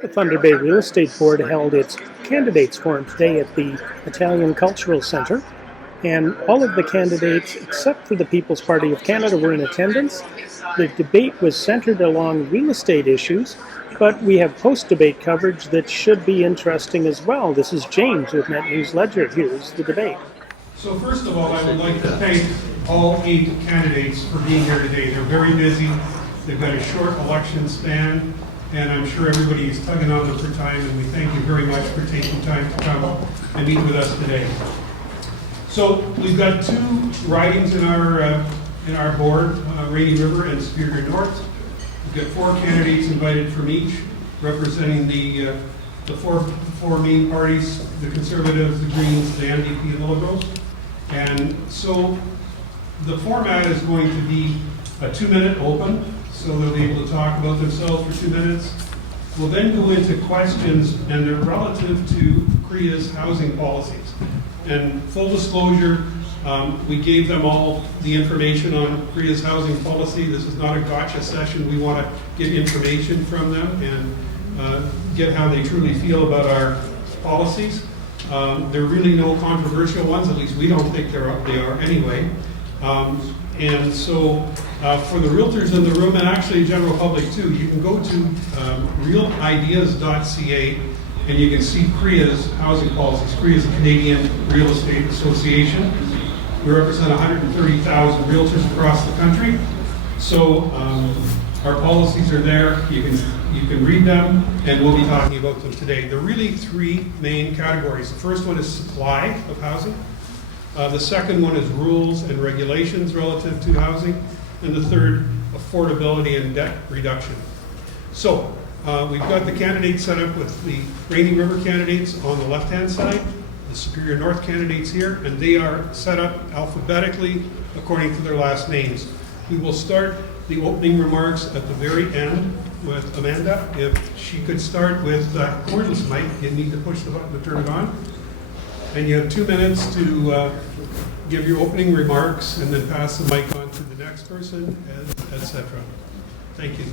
The Thunder Bay Real Estate Board held its candidates forum today at the Italian Cultural Center, and all of the candidates, except for the People's Party of Canada, were in attendance. The debate was centered along real estate issues, but we have post-debate coverage that should be interesting as well. This is James with Net News Ledger. Here's the debate. So first of all, I would like to thank all 8 candidates for being here today. They're very busy. They've got a short election span, and I'm sure everybody is tugging on them for time, and we thank you very much for taking time to come and meet with us today. So we've got 2 ridings in our board, Rainy River and Superior North. We've got 4 candidates invited from each, representing the four main parties: the Conservatives, the Greens, the NDP, and the Liberals. And so the format is going to be a 2-minute open, so they'll be able to talk about themselves for 2 minutes. We'll then go into questions, and they're relative to CREA's housing policies. And full disclosure, we gave them all the information on CREA's housing policy. This is not a gotcha session. We want to get information from them and get how they truly feel about our policies. There are really no controversial ones, at least we don't think they are anyway. And so for the realtors in the room, and actually general public too, you can go to realideas.ca and you can see CREA's housing policies. CREA is the Canadian Real Estate Association. We represent 130,000 realtors across the country. So our policies are there. You can read them, and we'll be talking about them today. There are really 3 main categories. The first one is supply of housing. The second one is rules and regulations relative to housing. And the third, affordability and debt reduction. So we've got the candidates set up with the Rainy River candidates on the left-hand side, the Superior North candidates here, and they are set up alphabetically according to their last names. We will start the opening remarks at the very end with Amanda. If she could start with cordless mic, you need to push the button to turn it on. And you have 2 minutes to give your opening remarks and then pass the mic on to the next person, etc. Thank you.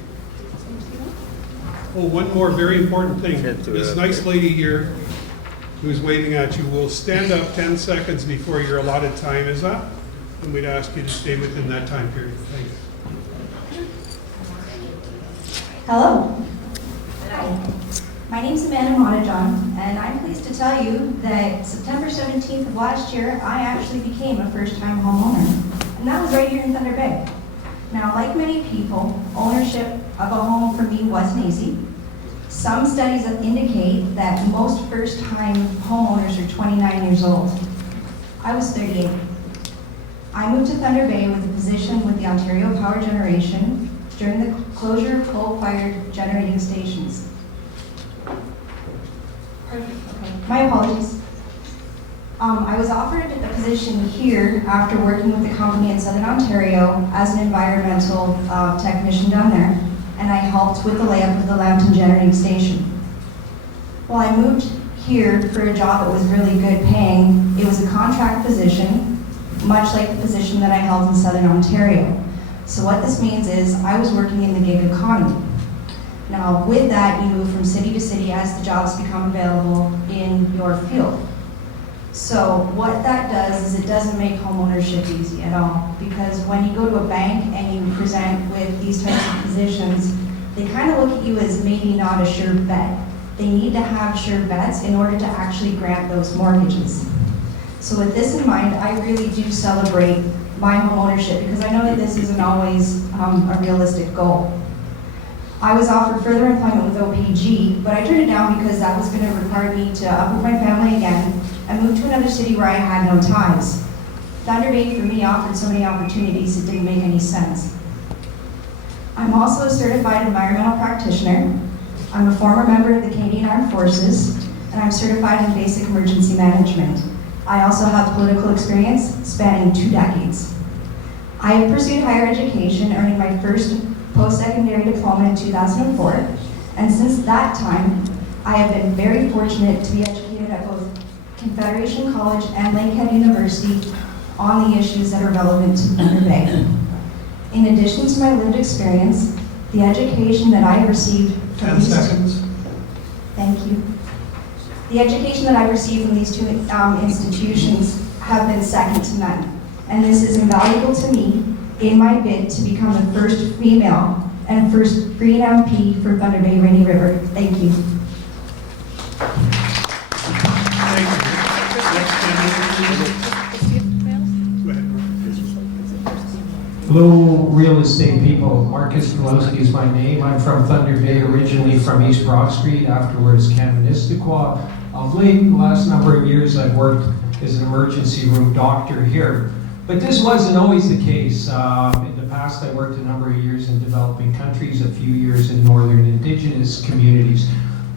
Oh, one more very important thing. This nice lady here who's waving at you will stand up 10 seconds before your allotted time is up, and we'd ask you to stay within that time period. Thank you. Hello. Hi. My name is Amanda Monajon, and I'm pleased to tell you that September 17th of last year, I actually became a first-time homeowner, and that was right here in Thunder Bay. Now, like many people, ownership of a home for me wasn't easy. Some studies indicate that most first-time homeowners are 29 years old. I was 38. I moved to Thunder Bay with a position with the Ontario Power Generation during the closure of coal-fired generating stations. Okay. My apologies. I was offered a position here after working with the company in Southern Ontario as an environmental technician down there, and I helped with the layup of the Lambton generating station. Well, I moved here for a job that was really good paying. It was a contract position, much like the position that I held in Southern Ontario. So what this means is I was working in the gig economy. Now, with that, you move from city to city as the jobs become available in your field. So what that does is it doesn't make homeownership easy at all, because when you go to a bank and you present with these types of positions, they kind of look at you as maybe not a sure bet. They need to have sure bets in order to actually grant those mortgages. So with this in mind, I really do celebrate my homeownership, because I know that this isn't always a realistic goal. I was offered further employment with OPG, but I turned it down because that was going to require me to uproot my family again and move to another city where I had no ties. Thunder Bay for me offered so many opportunities it didn't make any sense. I'm also a certified environmental practitioner. I'm a former member of the Canadian Armed Forces, and I'm certified in basic emergency management. I also have political experience spanning 2 decades. I have pursued higher education, earning my first post-secondary diploma in 2004, and since that time, I have been very fortunate to be educated at both Confederation College and Lakehead University on the issues that are relevant to Thunder Bay. In addition to my lived experience, the education that I received from 10 seconds. you. The education that I received from these two institutions have been second to none, and this is invaluable to me in my bid to become the first female and first Green MP for Thunder Bay Rainy River. Thank you. Hello, real estate people. Marcus Pawlowski is my name. I'm from Thunder Bay, originally from East Brock Street, afterwards Kaministiquia. Of late, the last number of years, I've worked as an emergency room doctor here. But this wasn't always the case. In the past, I worked a number of years in developing countries, a few years in northern indigenous communities.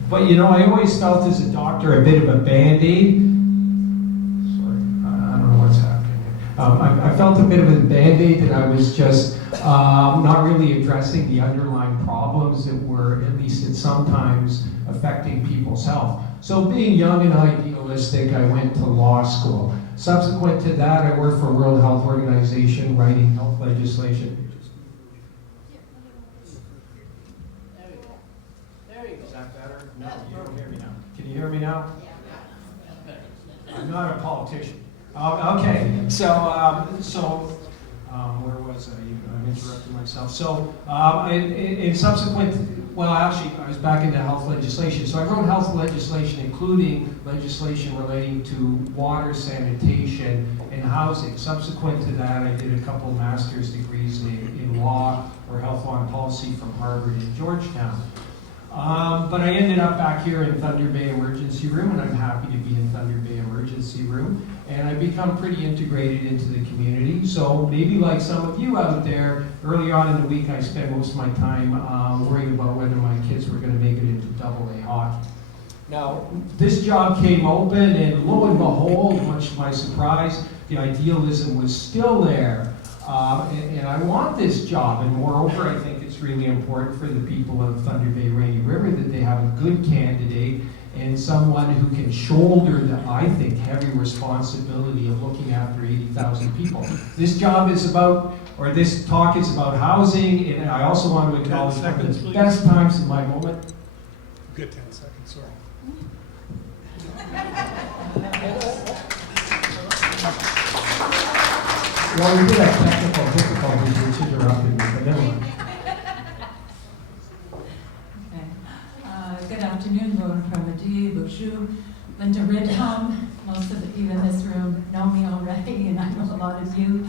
But you know, I always felt as a doctor a bit of a band-aid. Sorry, I don't know what's happening. I felt a bit of a band-aid that I was just not really addressing the underlying problems that were, at least at sometimes, affecting people's health. So being young and idealistic, I went to law school. Subsequent to that, I worked for World Health Organization, writing health legislation. Is that better? No, you don't hear me now. Can you hear me now? I'm not a politician. Okay, so where was I? I'm interrupting myself. So in subsequent, well, actually, I was back into health legislation. So I wrote health legislation, including legislation relating to water, sanitation, and housing. Subsequent to that, I did a couple of master's degrees in law or health law and policy from Harvard and Georgetown. But I ended up back here in Thunder Bay Emergency Room, and I'm happy to be in Thunder Bay Emergency Room. And I've become pretty integrated into the community. So maybe like some of you out there, early on in the week, I spent most of my time worrying about whether my kids were going to make it into AA hockey. Now, this job came open, and lo and behold, much to my surprise, the idealism was still there. And I want this job, and moreover, I think it's really important for the people of Thunder Bay Rainy River that they have a good candidate and someone who can shoulder the, I think, heavy responsibility of looking after 80,000 people. This job is about, or this talk is about housing, and I also want to acknowledge one of the best times in my moment. Good 10 seconds, sorry. Well, we did have technical difficulties which interrupted me, but never mind. Good afternoon, bon après-midi, bonjour, Linda Ridholm. Most of you in this room know me already, and I know a lot of you.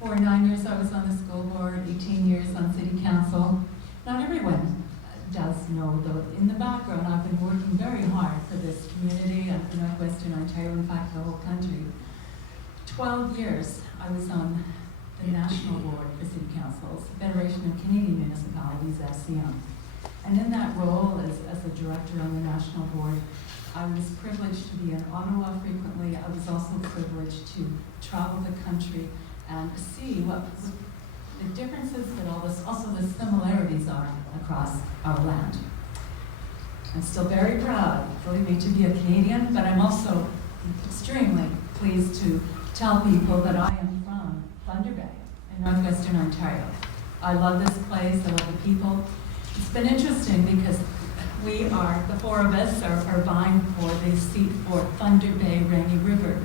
For 9 years I was on the school board, 18 years on city council. Not everyone does know, though. In the background, I've been working very hard for this community and for Northwestern Ontario, in fact, the whole country. 12 years I was on the National Board for City Councils, Federation of Canadian Municipalities, FCM. And in that role, as a director on the National Board, I was privileged to be in Ottawa frequently. I was also privileged to travel the country and see what the differences, but also the similarities are across our land. I'm still very proud, believe me, to be a Canadian, but I'm also extremely pleased to tell people that I am from Thunder Bay in Northwestern Ontario. I love this place, I love the people. It's been interesting because the four of us are vying for the seat for Thunder Bay Rainy River.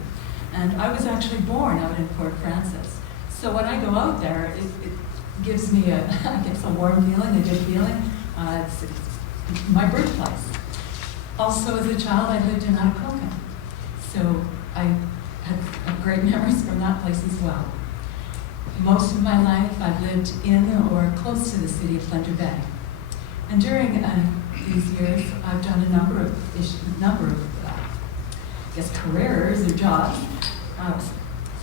And I was actually born out in Port Francis. So when I go out there, it gives me I get a warm feeling, a good feeling. It's my birthplace. Also, as a child, I lived in Atikokan. So I have great memories from that place as well. Most of my life, I've lived in or close to the city of Thunder Bay. And during these years, I've done a number of careers or jobs.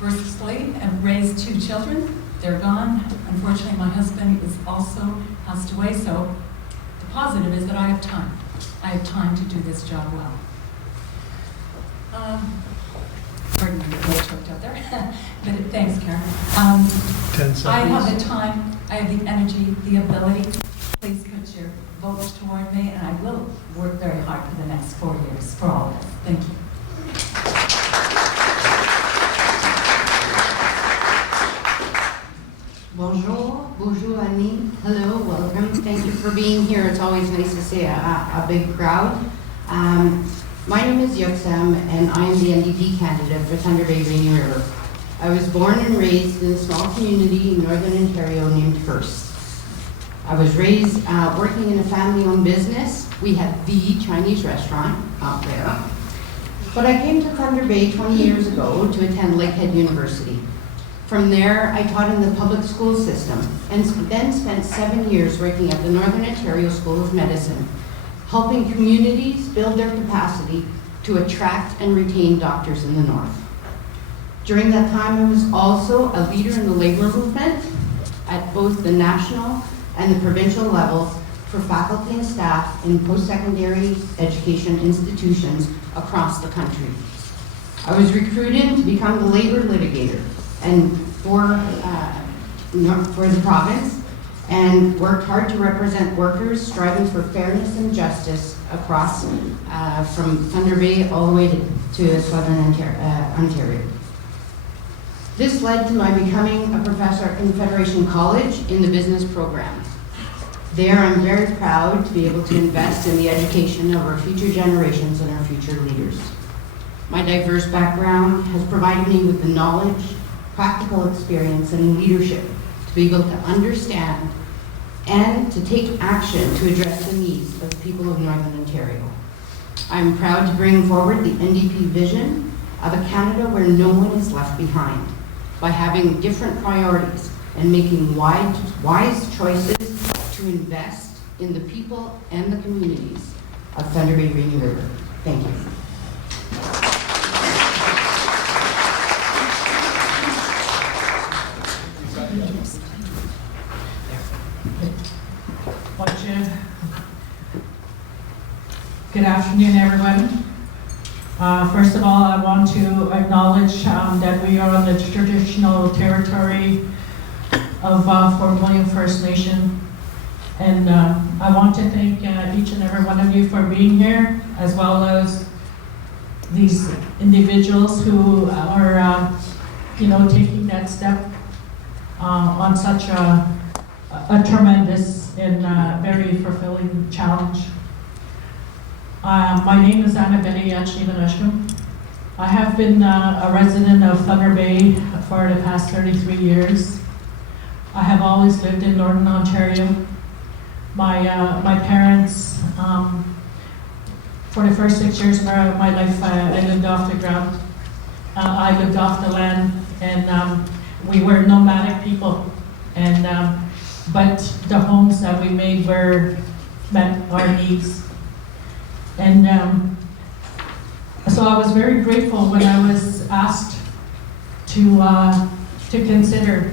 Firstly, I've raised 2 children. They're gone. Unfortunately, my husband is also passed away, so the positive is that I have time. I have time to do this job well. Pardon me, I'm a little choked out there. But thanks, Karen. 10 seconds. I have the time, I have the energy, the ability. Please put your votes toward me, and I will work very hard for the next 4 years for all of this. Thank you. Bonjour, bonjour Annie. Hello, welcome. Thank you for being here. It's always nice to see a big crowd. My name is Yuxam, and I am the NDP candidate for Thunder Bay Rainy River. I was born and raised in a small community in Northern Ontario named Hearst. I was raised working in a family-owned business. We had the Chinese restaurant out there. But I came to Thunder Bay 20 years ago to attend Lakehead University. From there, I taught in the public school system and then spent 7 years working at the Northern Ontario School of Medicine, helping communities build their capacity to attract and retain doctors in the North. During that time, I was also a leader in the labor movement at both the national and the provincial levels for faculty and staff in post-secondary education institutions across the country. I was recruited to become the labor litigator and for the province, and worked hard to represent workers striving for fairness and justice across from Thunder Bay all the way to Southern Ontario. This led to my becoming a professor in Federation College in the business program. There, I'm very proud to be able to invest in the education of our future generations and our future leaders. My diverse background has provided me with the knowledge, practical experience, and leadership to be able to understand and to take action to address the needs of the people of Northern Ontario. I'm proud to bring forward the NDP vision of a Canada where no one is left behind by having different priorities and making wise choices to invest in the people and the communities of Thunder Bay Rainy River. Thank you. Good afternoon, everyone. First of all, I want to acknowledge that we are on the traditional territory of Fort William First Nation. And I want to thank each and every one of you for being here, as well as these individuals who are, taking that step on such a tremendous and very fulfilling challenge. My name is Anna Betty Yachnivaneshkum. I have been a resident of Thunder Bay for the past 33 years. I have always lived in Northern Ontario. My parents, for the first 6 years of my life, I lived off the ground. I lived off the land, and we were nomadic people. And but the homes that we made met our needs. And so I was very grateful when I was asked to consider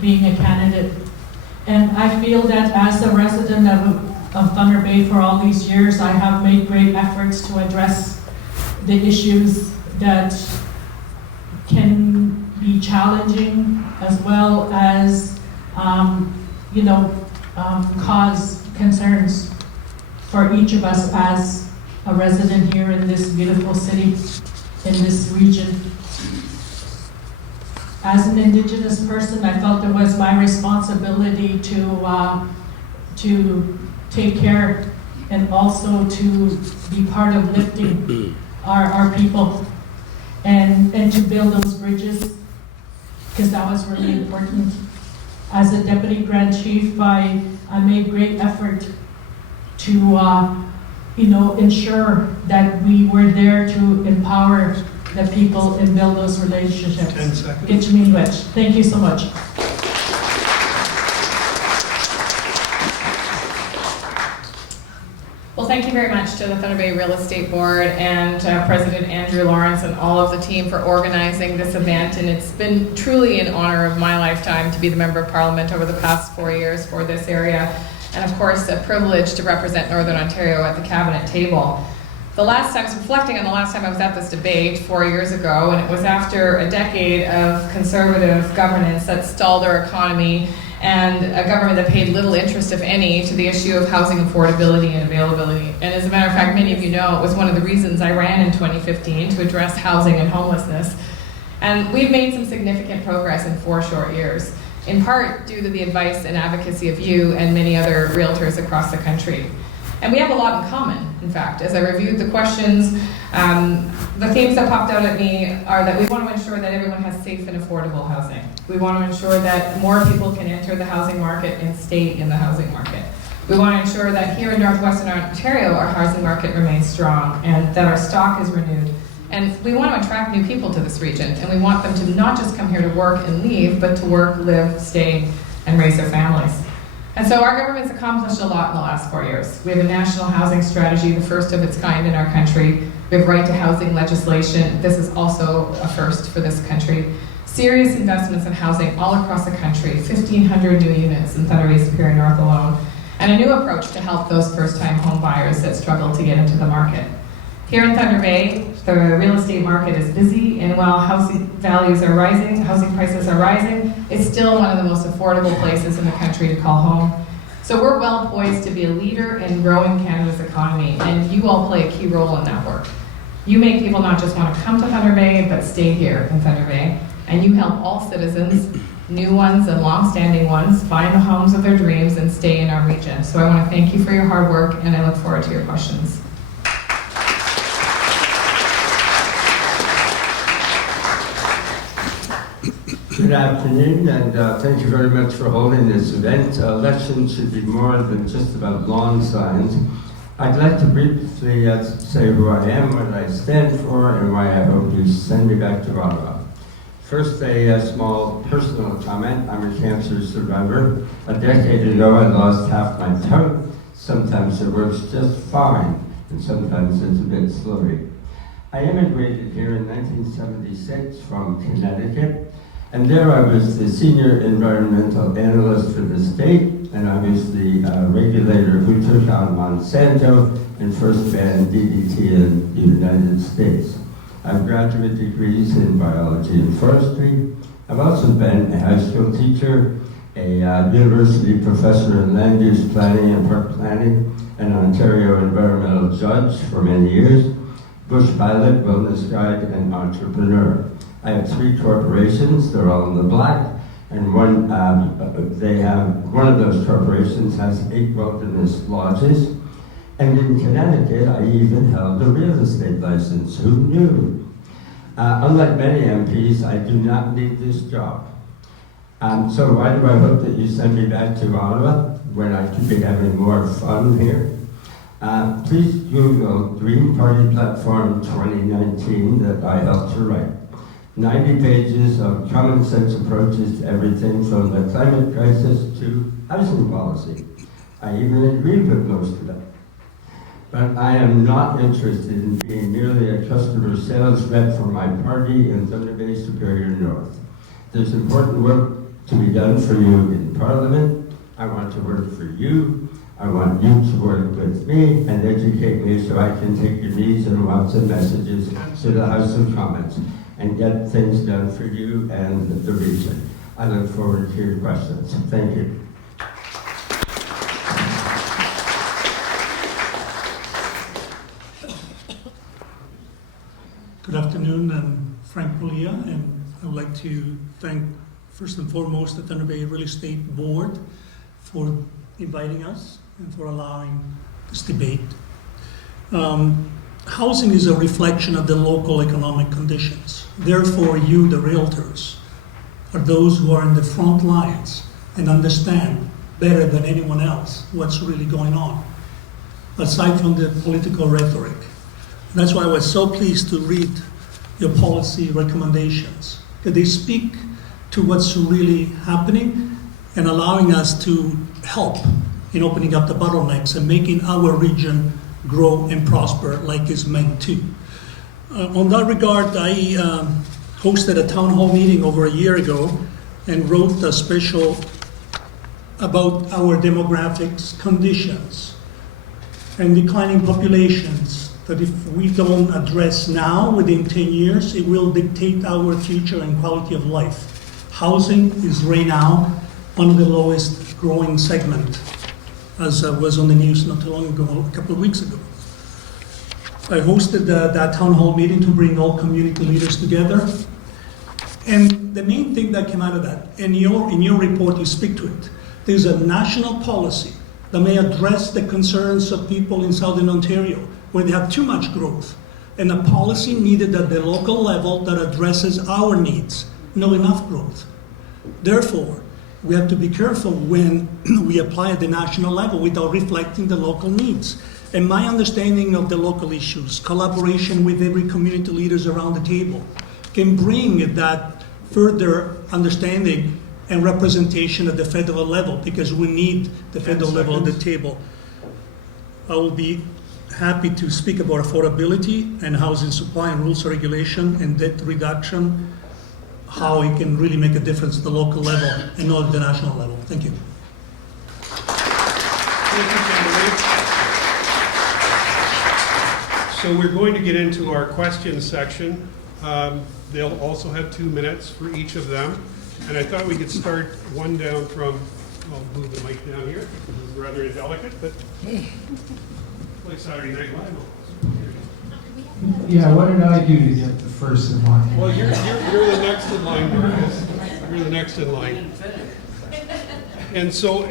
being a candidate. And I feel that as a resident of Thunder Bay for all these years, I have made great efforts to address the issues that can be challenging, as well as cause concerns for each of us as a resident here in this beautiful city, in this region. As an Indigenous person, I felt it was my responsibility to take care and also to be part of lifting our people and to build those bridges, because that was really important. As a Deputy Grand Chief, I made great effort to ensure that we were there to empower the people and build those relationships. 10 seconds. Thank you so much. Well, thank you very much to the Thunder Bay Real Estate Board and President Andrew Lawrence and all of the team for organizing this event. And it's been truly an honor of my lifetime to be the Member of Parliament over the past 4 years for this area. And of course, a privilege to represent Northern Ontario at the Cabinet table. I was reflecting on the last time I was at this debate 4 years ago, and it was after a decade of conservative governance that stalled our economy and a government that paid little interest, if any, to the issue of housing affordability and availability. And as a matter of fact, many of you know, it was one of the reasons I ran in 2015 to address housing and homelessness. And we've made some significant progress in 4 short years. in part due to the advice and advocacy of you and many other realtors across the country. And we have a lot in common, in fact. As I reviewed the questions, the themes that popped out at me are that we want to ensure that everyone has safe and affordable housing. We want to ensure that more people can enter the housing market and stay in the housing market. We want to ensure that here in Northwestern Ontario, our housing market remains strong and that our stock is renewed. And we want to attract new people to this region, and we want them to not just come here to work and leave, but to work, live, stay, and raise their families. And so our government's accomplished a lot in the last 4 years. We have a national housing strategy, the first of its kind in our country. We have right to housing legislation. This is also a first for this country. Serious investments in housing all across the country, 1,500 new units in Thunder Bay Superior North alone, and a new approach to help those first-time home buyers that struggle to get into the market. Here in Thunder Bay, the real estate market is busy, and while housing values are rising, housing prices are rising, it's still one of the most affordable places in the country to call home. So we're well poised to be a leader in growing Canada's economy, and you all play a key role in that work. You make people not just want to come to Thunder Bay, but stay here in Thunder Bay, and you help all citizens, new ones and long-standing ones, find the homes of their dreams and stay in our region. So I want to thank you for your hard work, and I look forward to your questions. Good afternoon, and thank you very much for holding this event. Elections should be more than just about lawn signs. I'd like to briefly say who I am, what I stand for, and why I hope you send me back to Ottawa. First, a small personal comment. I'm a cancer survivor. A decade ago, I lost half my tongue. Sometimes it works just fine, and sometimes it's a bit slurry. I immigrated here in 1976 from Connecticut. And there I was the senior environmental analyst for the state, and I was the regulator who took on Monsanto and first banned DDT in the United States. I have graduate degrees in biology and forestry. I've also been a high school teacher, a university professor in land use planning and park planning, an Ontario environmental judge for many years, bush pilot, wellness guide, and entrepreneur. I have 3 corporations, they're all in the black, and one of those corporations has 8 wilderness lodges. And in Connecticut, I even held a real estate license. Who knew? Unlike many MPs, I do not need this job. So why do I hope that you send me back to Ottawa when I could be having more fun here? Please Google Green Party Platform 2019 that I helped to write. 90 pages of common sense approaches to everything from the climate crisis to housing policy. I even agree with most of them. But I am not interested in being merely a customer sales rep for my party in Thunder Bay Superior North. There's important work to be done for you in Parliament. I want to work for you. I want you to work with me and educate me so I can take your needs and wants and messages to the House of Commons and get things done for you and the region. I look forward to your questions. Thank you. Good afternoon, I'm Frank Pulia, and I would like to thank first and foremost the Thunder Bay Real Estate Board for inviting us and for allowing this debate. Housing is a reflection of the local economic conditions. Therefore, you, the realtors, are those who are in the front lines and understand better than anyone else what's really going on, aside from the political rhetoric. That's why I was so pleased to read your policy recommendations, that they speak to what's really happening and allowing us to help in opening up the bottlenecks and making our region grow and prosper like it's meant to. On that regard, I hosted a town hall meeting over a year ago and wrote a special about our demographics conditions and declining populations that if we don't address now, within 10 years, it will dictate our future and quality of life. Housing is right now one of the lowest growing segment, as was on the news not too long ago, a couple of weeks ago. I hosted that town hall meeting to bring all community leaders together. And the main thing that came out of that, in your report you speak to it, there's a national policy that may address the concerns of people in Southern Ontario where they have too much growth, and a policy needed at the local level that addresses our needs, not enough growth. Therefore, we have to be careful when we apply at the national level without reflecting the local needs. And my understanding of the local issues, collaboration with every community leaders around the table, can bring that further understanding and representation at the federal level, because we need the federal level at the table. I will be happy to speak about affordability and housing supply and rules of regulation and debt reduction, how it can really make a difference at the local level and not at the national level. Thank you. Thank you, Candidate. So we're going to get into our questions section. They'll also have 2 minutes for each of them. And I thought we could start one down from, I'll move the mic down here. This is rather indelicate, but like Saturday Night Live. Yeah, what did I do to get the first in line? Well, you're the next in line, Marcus. You're the next in line. And so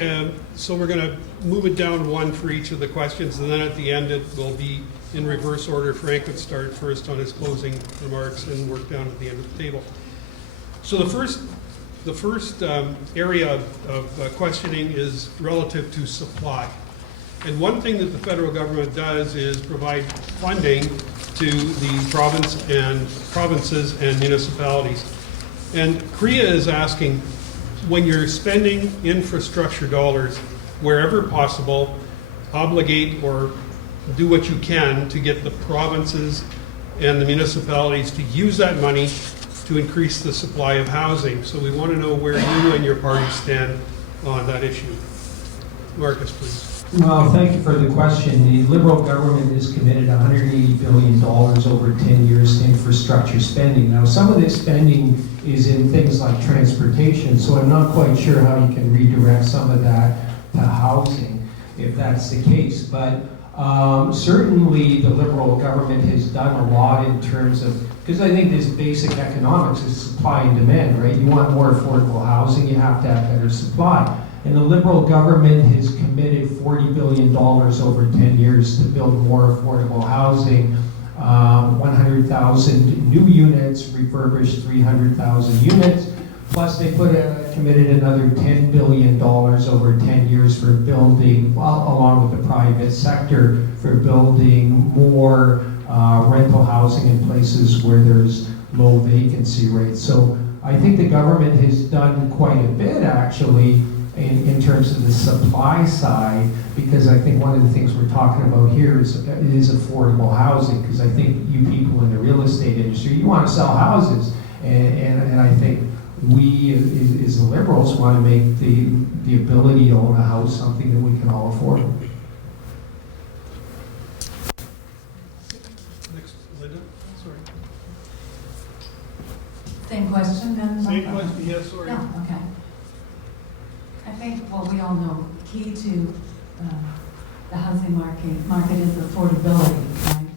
we're going to move it down one for each of the questions, and then at the end it will be in reverse order. Frank would start first on his closing remarks and work down at the end of the table. So the first area of questioning is relative to supply. And one thing that the federal government does is provide funding to the provinces and municipalities. And CREA is asking, when you're spending infrastructure dollars, wherever possible, obligate or do what you can to get the provinces and the municipalities to use that money to increase the supply of housing. So we want to know where you and your party stand on that issue. Marcus, please. Well, thank you for the question. The Liberal government has committed $180 billion over 10 years to infrastructure spending. Now, some of this spending is in things like transportation, so I'm not quite sure how you can redirect some of that to housing, if that's the case. But certainly the Liberal government has done a lot in terms of, because I think this basic economics is supply and demand, right? You want more affordable housing, you have to have better supply. And the Liberal government has committed $40 billion over 10 years to build more affordable housing, 100,000 new units, refurbished 300,000 units, plus they committed another $10 billion over 10 years for building, well, along with the private sector, for building more rental housing in places where there's low vacancy rates. So I think the government has done quite a bit, actually, in terms of the supply side, because I think one of the things we're talking about here is affordable housing, because I think you people in the real estate industry, you want to sell houses, and I think we as the Liberals want to make the ability to own a house something that we can all afford. Next, Linda. Sorry. Same question then? Same question, yes, sorry. Yeah, okay. I think, well, we all know, key to the housing market is affordability, right?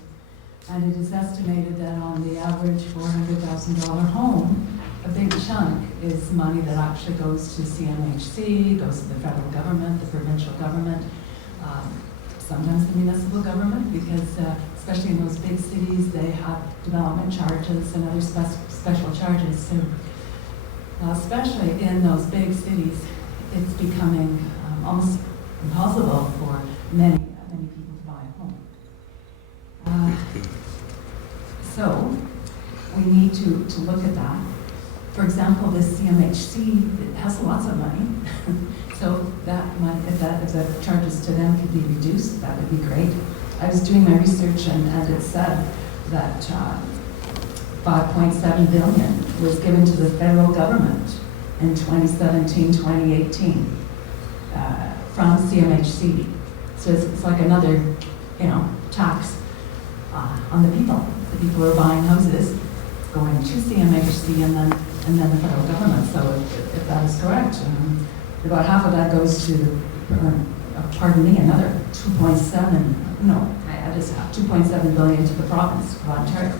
And it is estimated that on the average $400,000 home, a big chunk is money that actually goes to Cmhc, goes to the federal government, the provincial government, sometimes the municipal government, because especially in those big cities, they have development charges and other special charges. So especially in those big cities, it's becoming almost impossible for many people to buy a home. So we need to look at that. For example, this CMHC, it has lots of money. So that money, if the charges to them could be reduced, that would be great. I was doing my research and it said that $5.7 billion was given to the federal government in 2017-2018 from CMHC. So it's like another, tax on the people. The people who are buying houses going to CMHC and then the federal government. So if that is correct, about half of that goes to, another 2.7 billion to the province of Ontario.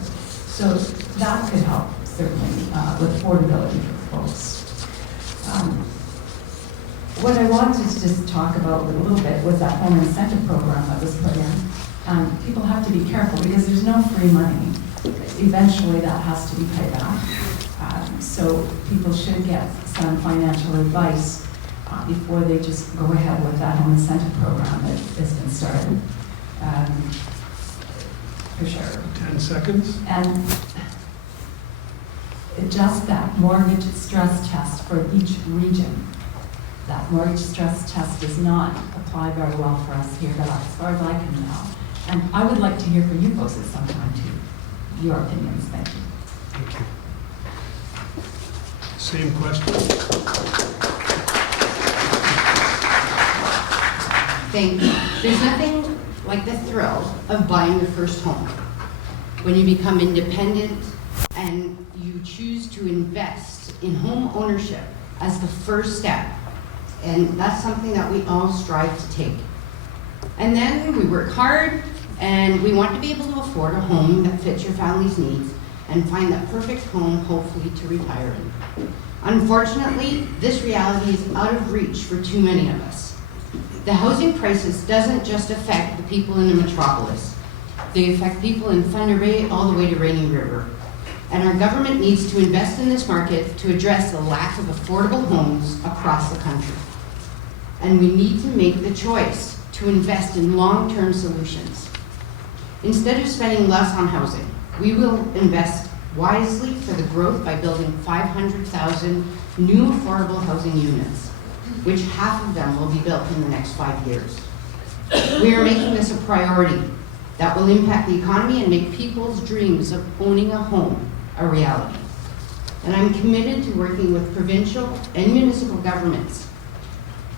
So that could help certainly, with affordability for folks. What I wanted to just talk about a little bit was that home incentive program that was put in. People have to be careful because there's no free money. Eventually that has to be paid back. So people should get some financial advice before they just go ahead with that home incentive program that has been started. For sure. 10 seconds. And just that mortgage stress test for each region. That mortgage stress test does not apply very well for us here, but as far as I can tell. And I would like to hear from you folks at some time too, your opinions. Thank you. Thank you. Same question. Thank you. There's nothing like the thrill of buying your first home. When you become independent and you choose to invest in home ownership as the first step. And that's something that we all strive to take. And then we work hard and we want to be able to afford a home that fits your family's needs and find that perfect home, hopefully, to retire in. Unfortunately, this reality is out of reach for too many of us. The housing crisis doesn't just affect the people in the metropolis. They affect people in Thunder Bay all the way to Rainy River. And our government needs to invest in this market to address the lack of affordable homes across the country. And we need to make the choice to invest in long-term solutions. Instead of spending less on housing, we will invest wisely for the growth by building 500,000 new affordable housing units, which half of them will be built in the next 5 years. We are making this a priority that will impact the economy and make people's dreams of owning a home a reality. And I'm committed to working with provincial and municipal governments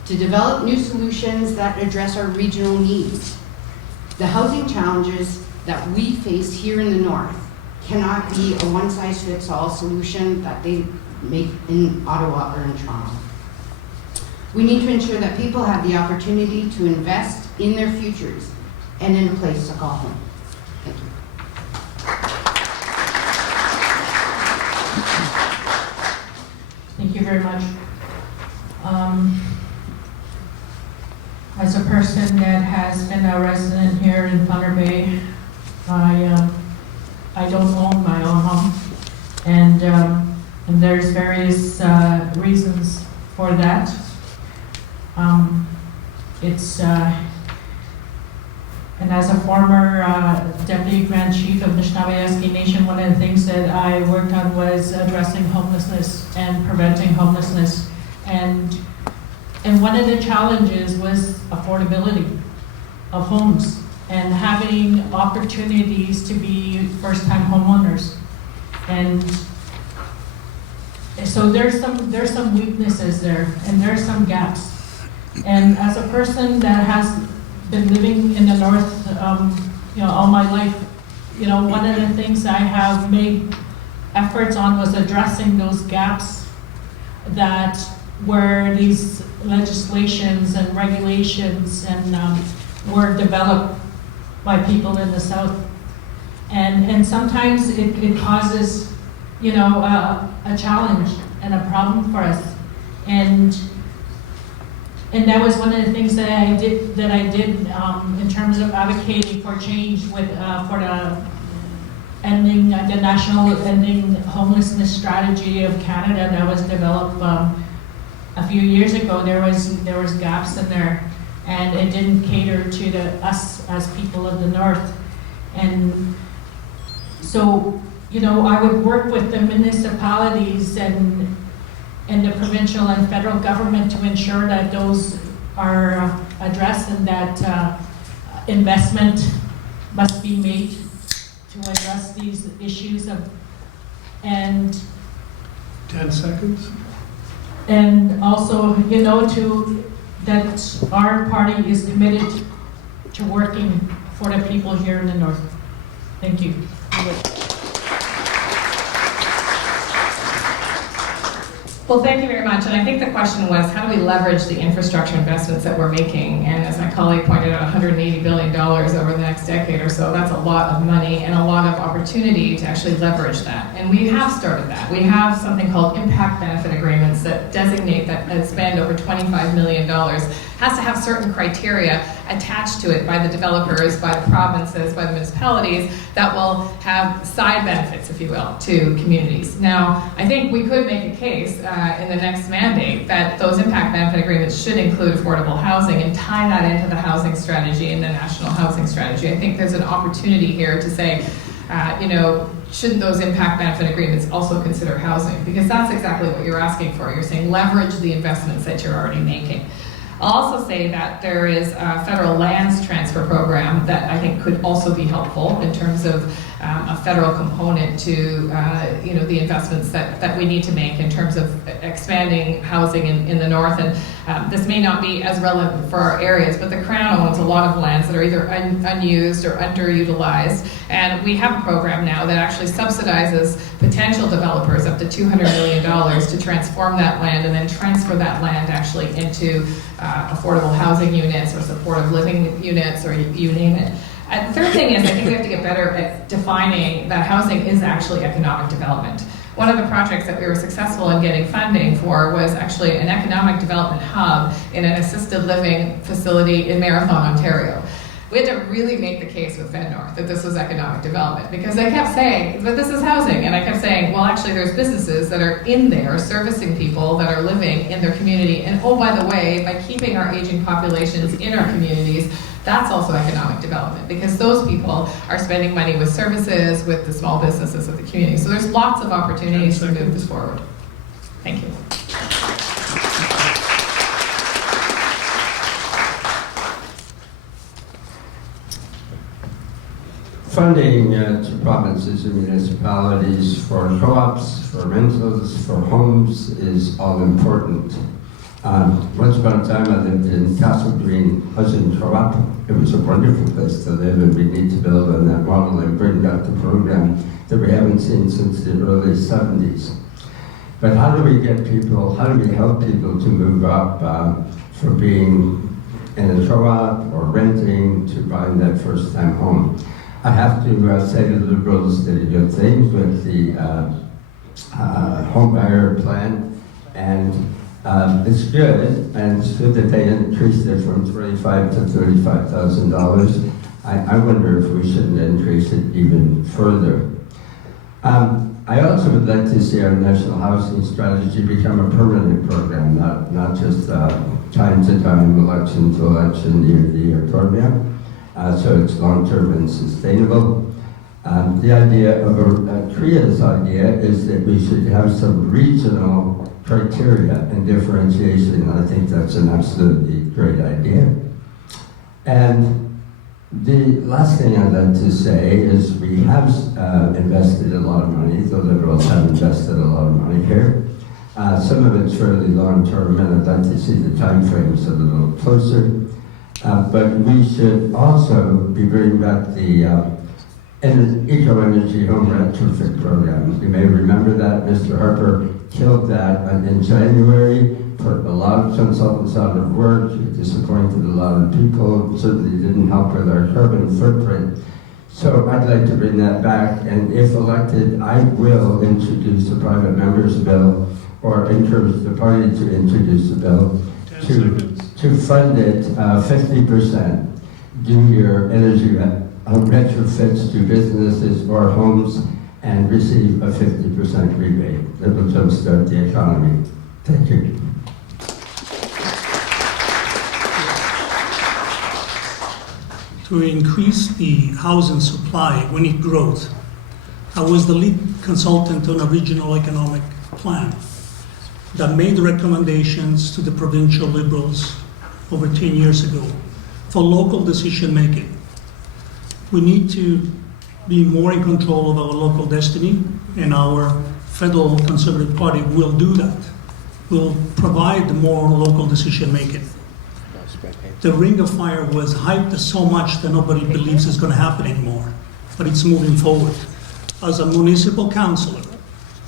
to develop new solutions that address our regional needs. The housing challenges that we face here in the north cannot be a one-size-fits-all solution that they make in Ottawa or in Toronto. We need to ensure that people have the opportunity to invest in their futures and in a place to call home. Thank you. Thank you very much. As a person that has been a resident here in Thunder Bay, I don't own my own home, and there's various reasons for that. And as a former Deputy Grand Chief of Anishinaabe Nation, one of the things that I worked on was addressing homelessness and preventing homelessness. And one of the challenges was affordability of homes and having opportunities to be first-time homeowners. And so there's some weaknesses there, and there's some gaps. And as a person that has been living in the north, all my life, one of the things I have made efforts on was addressing those gaps that where these legislations and regulations and were developed by people in the south, and sometimes it causes a challenge and a problem for us, and that was one of the things that I did in terms of advocating for change with for the national ending homelessness strategy of Canada that was developed a few years ago. There was gaps in there, and it didn't cater to us as people of the north. And so I would work with the municipalities and the provincial and federal government to ensure that those are addressed and that investment must be made to address these issues and 10 seconds. And also, that our party is committed to working for the people here in the north. Thank you. Well, thank you very much. And I think the question was, how do we leverage the infrastructure investments that we're making? And as my colleague pointed out, $180 billion over the next decade or so, that's a lot of money and a lot of opportunity to actually leverage that. And we have started that. We have something called impact benefit agreements that designate that spend over $25 million has to have certain criteria attached to it by the developers, by the provinces, by the municipalities that will have side benefits, if you will, to communities. Now, I think we could make a case in the next mandate that those impact benefit agreements should include affordable housing and tie that into the housing strategy and the national housing strategy. I think there's an opportunity here to say, shouldn't those impact benefit agreements also consider housing? Because that's exactly what you're asking for. You're saying leverage the investments that you're already making. I'll also say that there is a federal lands transfer program that I think could also be helpful in terms of a federal component to the investments that we need to make in terms of expanding housing in the north. And this may not be as relevant for our areas, but the Crown owns a lot of lands that are either unused or underutilized. And we have a program now that actually subsidizes potential developers up to $200 million to transform that land and then transfer that land actually into affordable housing units or supportive living units, or you name it. The third thing is, I think we have to get better at defining that housing is actually economic development. One of the projects that we were successful in getting funding for was actually an economic development hub in an assisted living facility in Marathon, Ontario. We had to really make the case with Fed North that this was economic development, because they kept saying, but this is housing. And I kept saying, well, actually there's businesses that are in there servicing people that are living in their community. And oh, by the way, by keeping our aging populations in our communities, that's also economic development, because those people are spending money with services, with the small businesses of the community. So there's lots of opportunities to move this forward. Thank you. Funding to provinces and municipalities for co-ops, for rentals, for homes is all important. Once upon a time I lived in Castle Green Housing Co-op. It was a wonderful place to live, and we need to build on that model and bring back the program that we haven't seen since the early 70s. But how do we get people, how do we help people to move up from being in a co-op or renting to buying that first-time home? I have to say the Liberals did a good thing with the Homebuyer plan, and it's good, and it's good that they increased it from $25,000 to $35,000. I wonder if we shouldn't increase it even further. I also would like to see our national housing strategy become a permanent program, not just time to time, election to election, year to year program. So it's long-term and sustainable. The idea of CREA's idea is that we should have some regional criteria and differentiation. I think that's an absolutely great idea. And the last thing I'd like to say is we have invested a lot of money. The Liberals have invested a lot of money here. Some of it's fairly long-term, and I'd like to see the time frames a little closer. But we should also be bringing back the eco-energy home retrofit program. You may remember that Mr. Harper killed that in January, put a lot of consultants out of work, disappointed a lot of people, certainly didn't help with our carbon footprint. So I'd like to bring that back, and if elected, I will introduce a private member's bill, or encourage the party to introduce a bill to fund it 50%. Do your energy retrofits to businesses or homes and receive a 50% rebate. That will jumpstart the economy. Thank you. To increase the housing supply, we need growth. I was the lead consultant on a regional economic plan that made recommendations to the provincial Liberals over 10 years ago for local decision making. We need to be more in control of our local destiny, and our federal Conservative Party will do that. Will provide more local decision making. The Ring of Fire was hyped so much that nobody believes it's going to happen anymore, but it's moving forward. As a municipal councillor,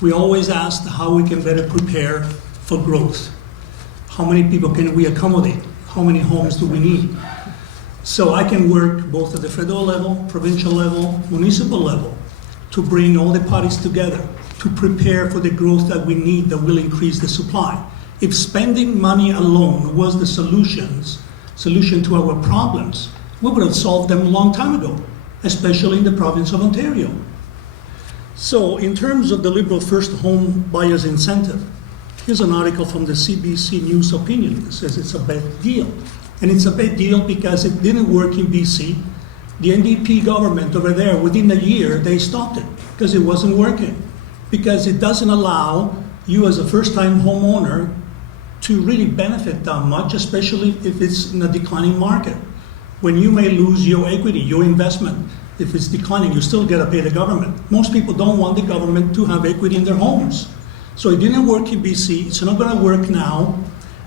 we always ask how we can better prepare for growth. How many people can we accommodate? How many homes do we need? So I can work both at the federal level, provincial level, municipal level, to bring all the parties together to prepare for the growth that we need that will increase the supply. If spending money alone was the solution to our problems, we would have solved them a long time ago, especially in the province of Ontario. So in terms of the Liberal First Home Buyers Incentive, here's an article from the CBC News Opinion that says it's a bad deal. And it's a bad deal because it didn't work in BC. The NDP government over there, within a year, they stopped it because it wasn't working. Because it doesn't allow you as a first-time homeowner to really benefit that much, especially if it's in a declining market. When you may lose your equity, your investment, if it's declining, you still got to pay the government. Most people don't want the government to have equity in their homes. So it didn't work in BC, it's not going to work now.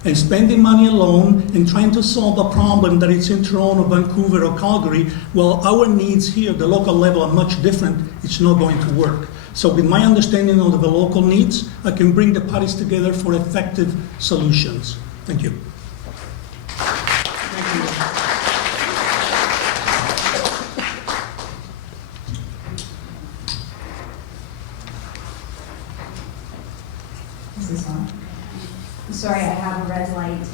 And spending money alone and trying to solve a problem that it's in Toronto, Vancouver, or Calgary, well, our needs here, the local level, are much different. It's not going to work. So with my understanding of the local needs, I can bring the parties together for effective solutions. Thank you. Is this on? Sorry, I have a red light.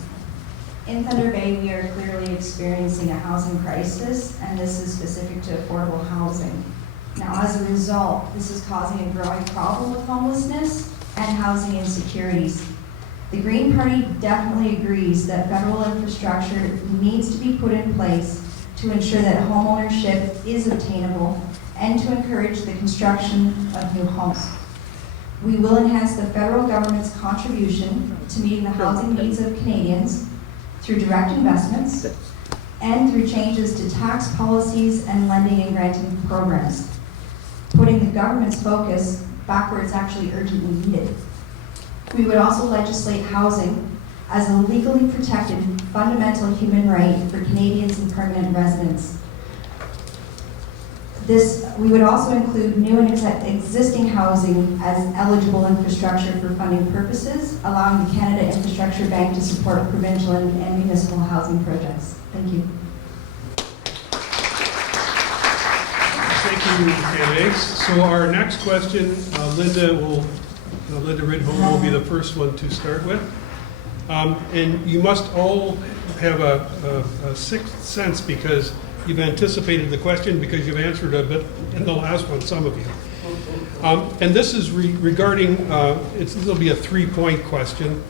In Thunder Bay, we are clearly experiencing a housing crisis, and this is specific to affordable housing. Now, as a result, this is causing a growing problem with homelessness and housing insecurities. The Green Party definitely agrees that federal infrastructure needs to be put in place to ensure that homeownership is obtainable and to encourage the construction of new homes. We will enhance the federal government's contribution to meeting the housing needs of Canadians through direct investments and through changes to tax policies and lending and granting programs, putting the government's focus back where it's actually urgently needed. We would also legislate housing as a legally protected fundamental human right for Canadians and permanent residents. We would also include new and existing housing as eligible infrastructure for funding purposes, allowing the Canada Infrastructure Bank to support provincial and municipal housing projects. Thank you. Thank you, candidates. So our next question, Linda Ridholm will be the first one to start with. And you must all have a sixth sense because you've anticipated the question because you've answered a bit in the last one, some of you. And this is regarding, this will be a 3-point question,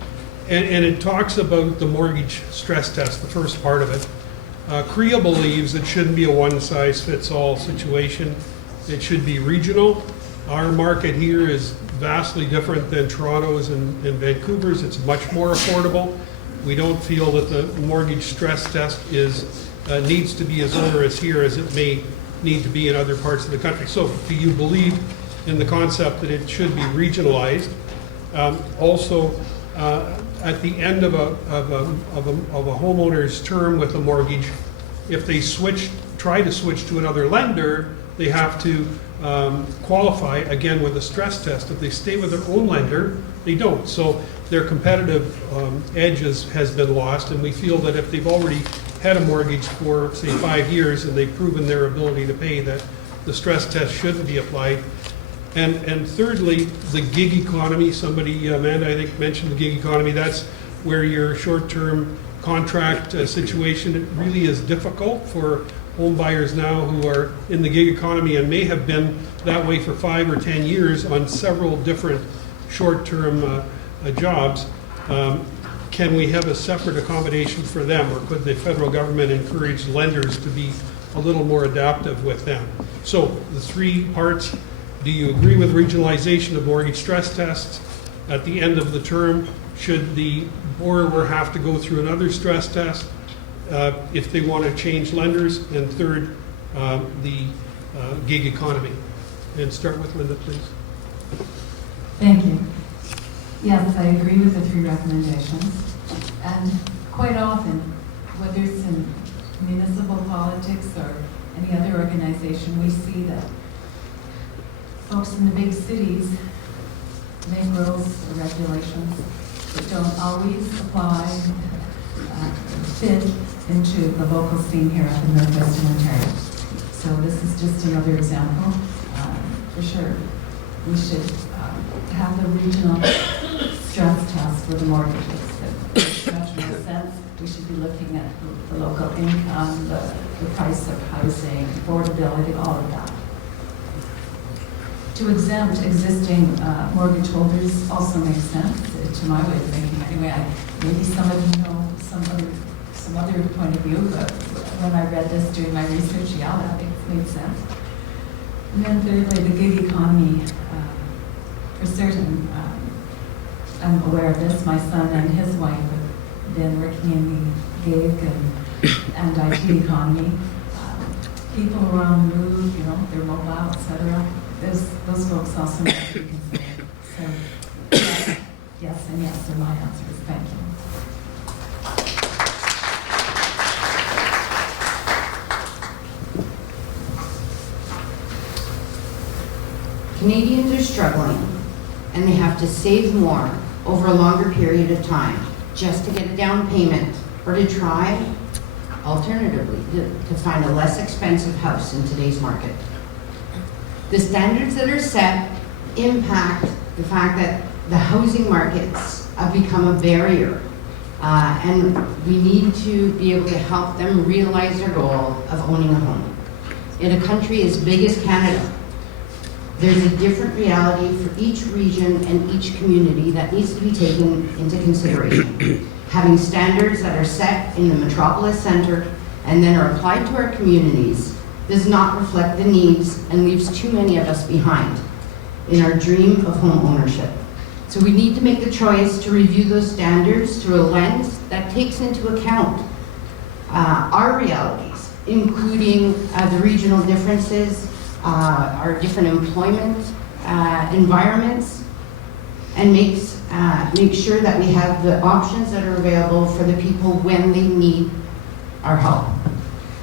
and it talks about the mortgage stress test, the first part of it. CREA believes it shouldn't be a one-size-fits-all situation. It should be regional. Our market here is vastly different than Toronto's and Vancouver's. It's much more affordable. We don't feel that the mortgage stress test needs to be as onerous here as it may need to be in other parts of the country. So do you believe in the concept that it should be regionalized? Also, at the end of a homeowner's term with a mortgage, if they try to switch to another lender, they have to qualify again with a stress test. If they stay with their own lender, they don't. So their competitive edge has been lost, and we feel that if they've already had a mortgage for, say, 5 years and they've proven their ability to pay, that the stress test shouldn't be applied. And thirdly, the gig economy. Somebody, Amanda, I think, mentioned the gig economy. That's where your short-term contract situation, it really is difficult for home buyers now who are in the gig economy and may have been that way for 5 or 10 years on several different short-term jobs. Can we have a separate accommodation for them, or could the federal government encourage lenders to be a little more adaptive with them? So the 3 parts: do you agree with regionalization of mortgage stress tests? At the end of the term, should the borrower have to go through another stress test if they want to change lenders? And third, the gig economy. And start with Linda, please. Thank you. Yes, I agree with the 3 recommendations. And quite often, whether it's in municipal politics or any other organization, we see that folks in the big cities make rules or regulations that don't always apply, fit into the local scene here up in Northwestern Ontario. So this is just another example. For sure, we should have the regional stress test for the mortgages. That makes much more sense. We should be looking at the local income, the price of housing, affordability, all of that. To exempt existing mortgage holders also makes sense, to my way of thinking anyway. Maybe some of you know some other point of view, but when I read this during my research, yeah, that made sense. And then thirdly, the gig economy. For certain, I'm aware of this. My son and his wife have been working in the gig and IT economy. People who are on the move, you know, they're mobile, etc. Those folks also need to be considered. So, yes and yes are my answers. Thank you. Canadians are struggling, and they have to save more over a longer period of time just to get a down payment or to try, alternatively, to find a less expensive house in today's market. The standards that are set impact the fact that the housing markets have become a barrier, and we need to be able to help them realize their goal of owning a home. In a country as big as Canada, there's a different reality for each region and each community that needs to be taken into consideration. Having standards that are set in the metropolis center and then are applied to our communities does not reflect the needs and leaves too many of us behind in our dream of home ownership. So we need to make the choice to review those standards through a lens that takes into account our realities, including the regional differences, our different employment environments, and make sure that we have the options that are available for the people when they need our help.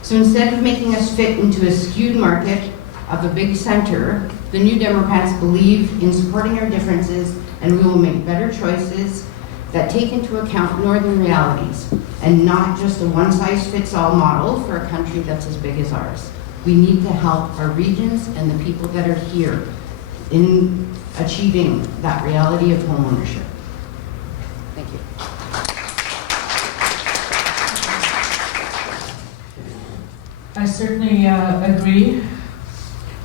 So instead of making us fit into a skewed market of a big center, the New Democrats believe in supporting our differences, and we will make better choices that take into account northern realities and not just a one-size-fits-all model for a country that's as big as ours. We need to help our regions and the people that are here in achieving that reality of home ownership. Thank you. I certainly agree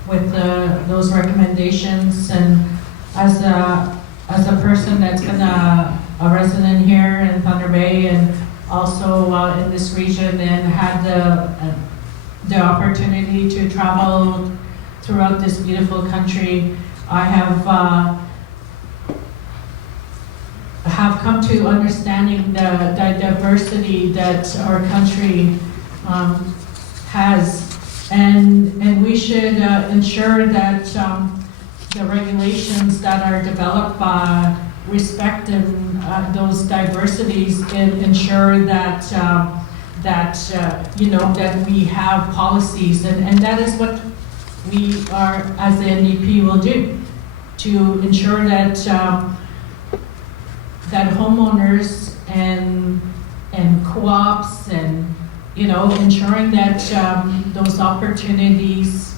with those recommendations, and as a person that's been a resident here in Thunder Bay and also in this region and had the opportunity to travel throughout this beautiful country, I have come to understanding the diversity that our country has, and we should ensure that the regulations that are developed respect those diversities and ensure that that we have policies, and that is what we are, as the NDP, will do to ensure that that homeowners and co-ops and ensuring that those opportunities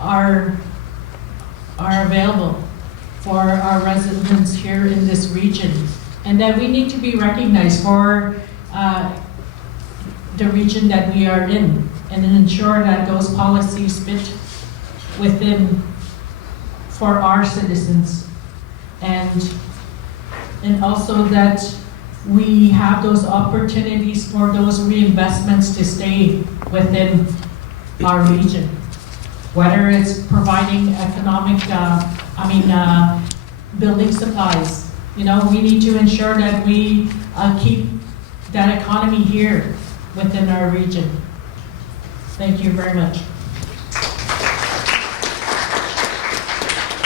are available for our residents here in this region, and that we need to be recognized for the region that we are in, and ensure that those policies fit within for our citizens, and also that we have those opportunities for those reinvestments to stay within our region, whether it's providing economic, building supplies. We need to ensure that we keep that economy here within our region. Thank you very much.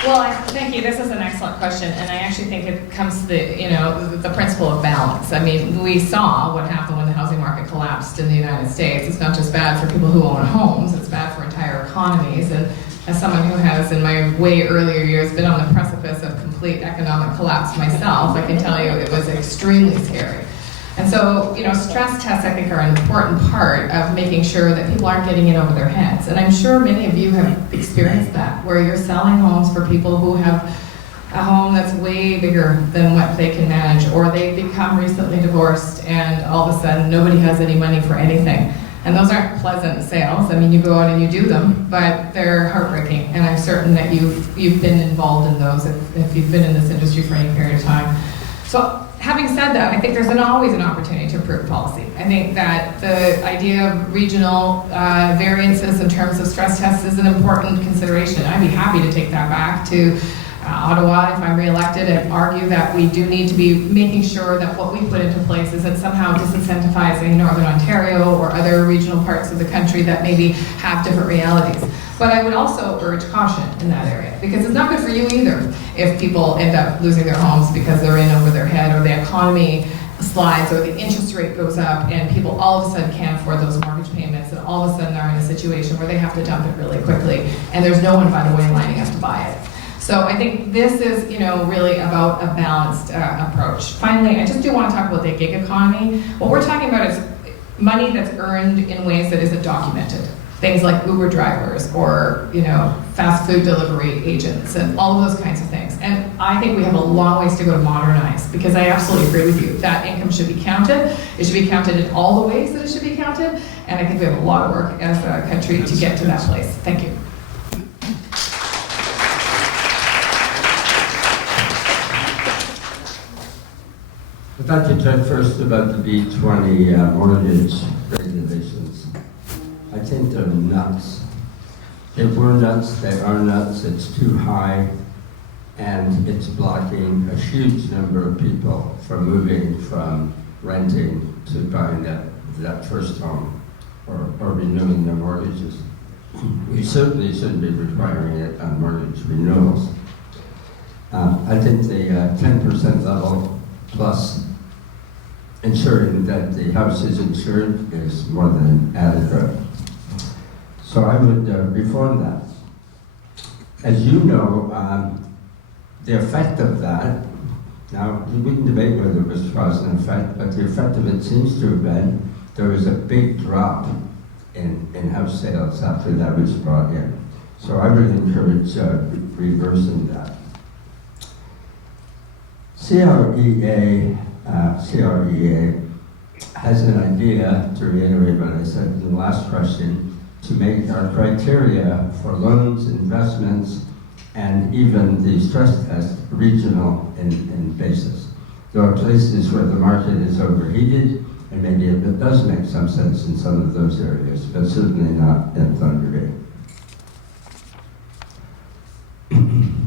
Well, thank you. This is an excellent question, and I actually think it comes to the principle of balance. I mean, we saw what happened when the housing market collapsed in the United States. It's not just bad for people who own homes; it's bad for entire economies. And as someone who has, in my way earlier years, been on the precipice of complete economic collapse myself, I can tell you it was extremely scary. And so, stress tests, I think, are an important part of making sure that people aren't getting in over their heads. And I'm sure many of you have experienced that, where you're selling homes for people who have a home that's way bigger than what they can manage, or they've become recently divorced and all of a sudden nobody has any money for anything. And those aren't pleasant sales. I mean, you go out and you do them, but they're heartbreaking. And I'm certain that you've been involved in those if you've been in this industry for any period of time. So having said that, I think there's always an opportunity to improve policy. I think that the idea of regional variances in terms of stress tests is an important consideration. I'd be happy to take that back to Ottawa if I'm re-elected and argue that we do need to be making sure that what we put into place isn't somehow disincentivizing Northern Ontario or other regional parts of the country that maybe have different realities. But I would also urge caution in that area, because it's not good for you either if people end up losing their homes because they're in over their head, or the economy slides, or the interest rate goes up and people all of a sudden can't afford those mortgage payments, and all of a sudden are in a situation where they have to dump it really quickly and there's no one, by the way, lining up to buy it. So I think this is, really about a balanced approach. Finally, I just do want to talk about the gig economy. What we're talking about is money that's earned in ways that isn't documented. Things like Uber drivers or, fast food delivery agents and all of those kinds of things. And I think we have a long ways to go to modernize, because I absolutely agree with you. That income should be counted. It should be counted in all the ways that it should be counted. And I think we have a lot of work as a country to get to that place. Thank you. I'd like to talk first about the B20 mortgage regulations. I think they're nuts. They were nuts, they are nuts, it's too high, and it's blocking a huge number of people from moving from renting to buying that first home or renewing their mortgages. We certainly shouldn't be requiring it on mortgage renewals. I think the 10% level plus ensuring that the house is insured is more than adequate. So I would reform that. As you know, the effect of that, now we can debate whether it was cause and effect, but the effect of it seems to have been there was a big drop in house sales after that was brought in. So I would encourage reversing that. CREA has an idea, to reiterate what I said in the last question, to make our criteria for loans, investments, and even the stress test regional in basis. There are places where the market is overheated, and maybe it does make some sense in some of those areas, but certainly not in Thunder Bay.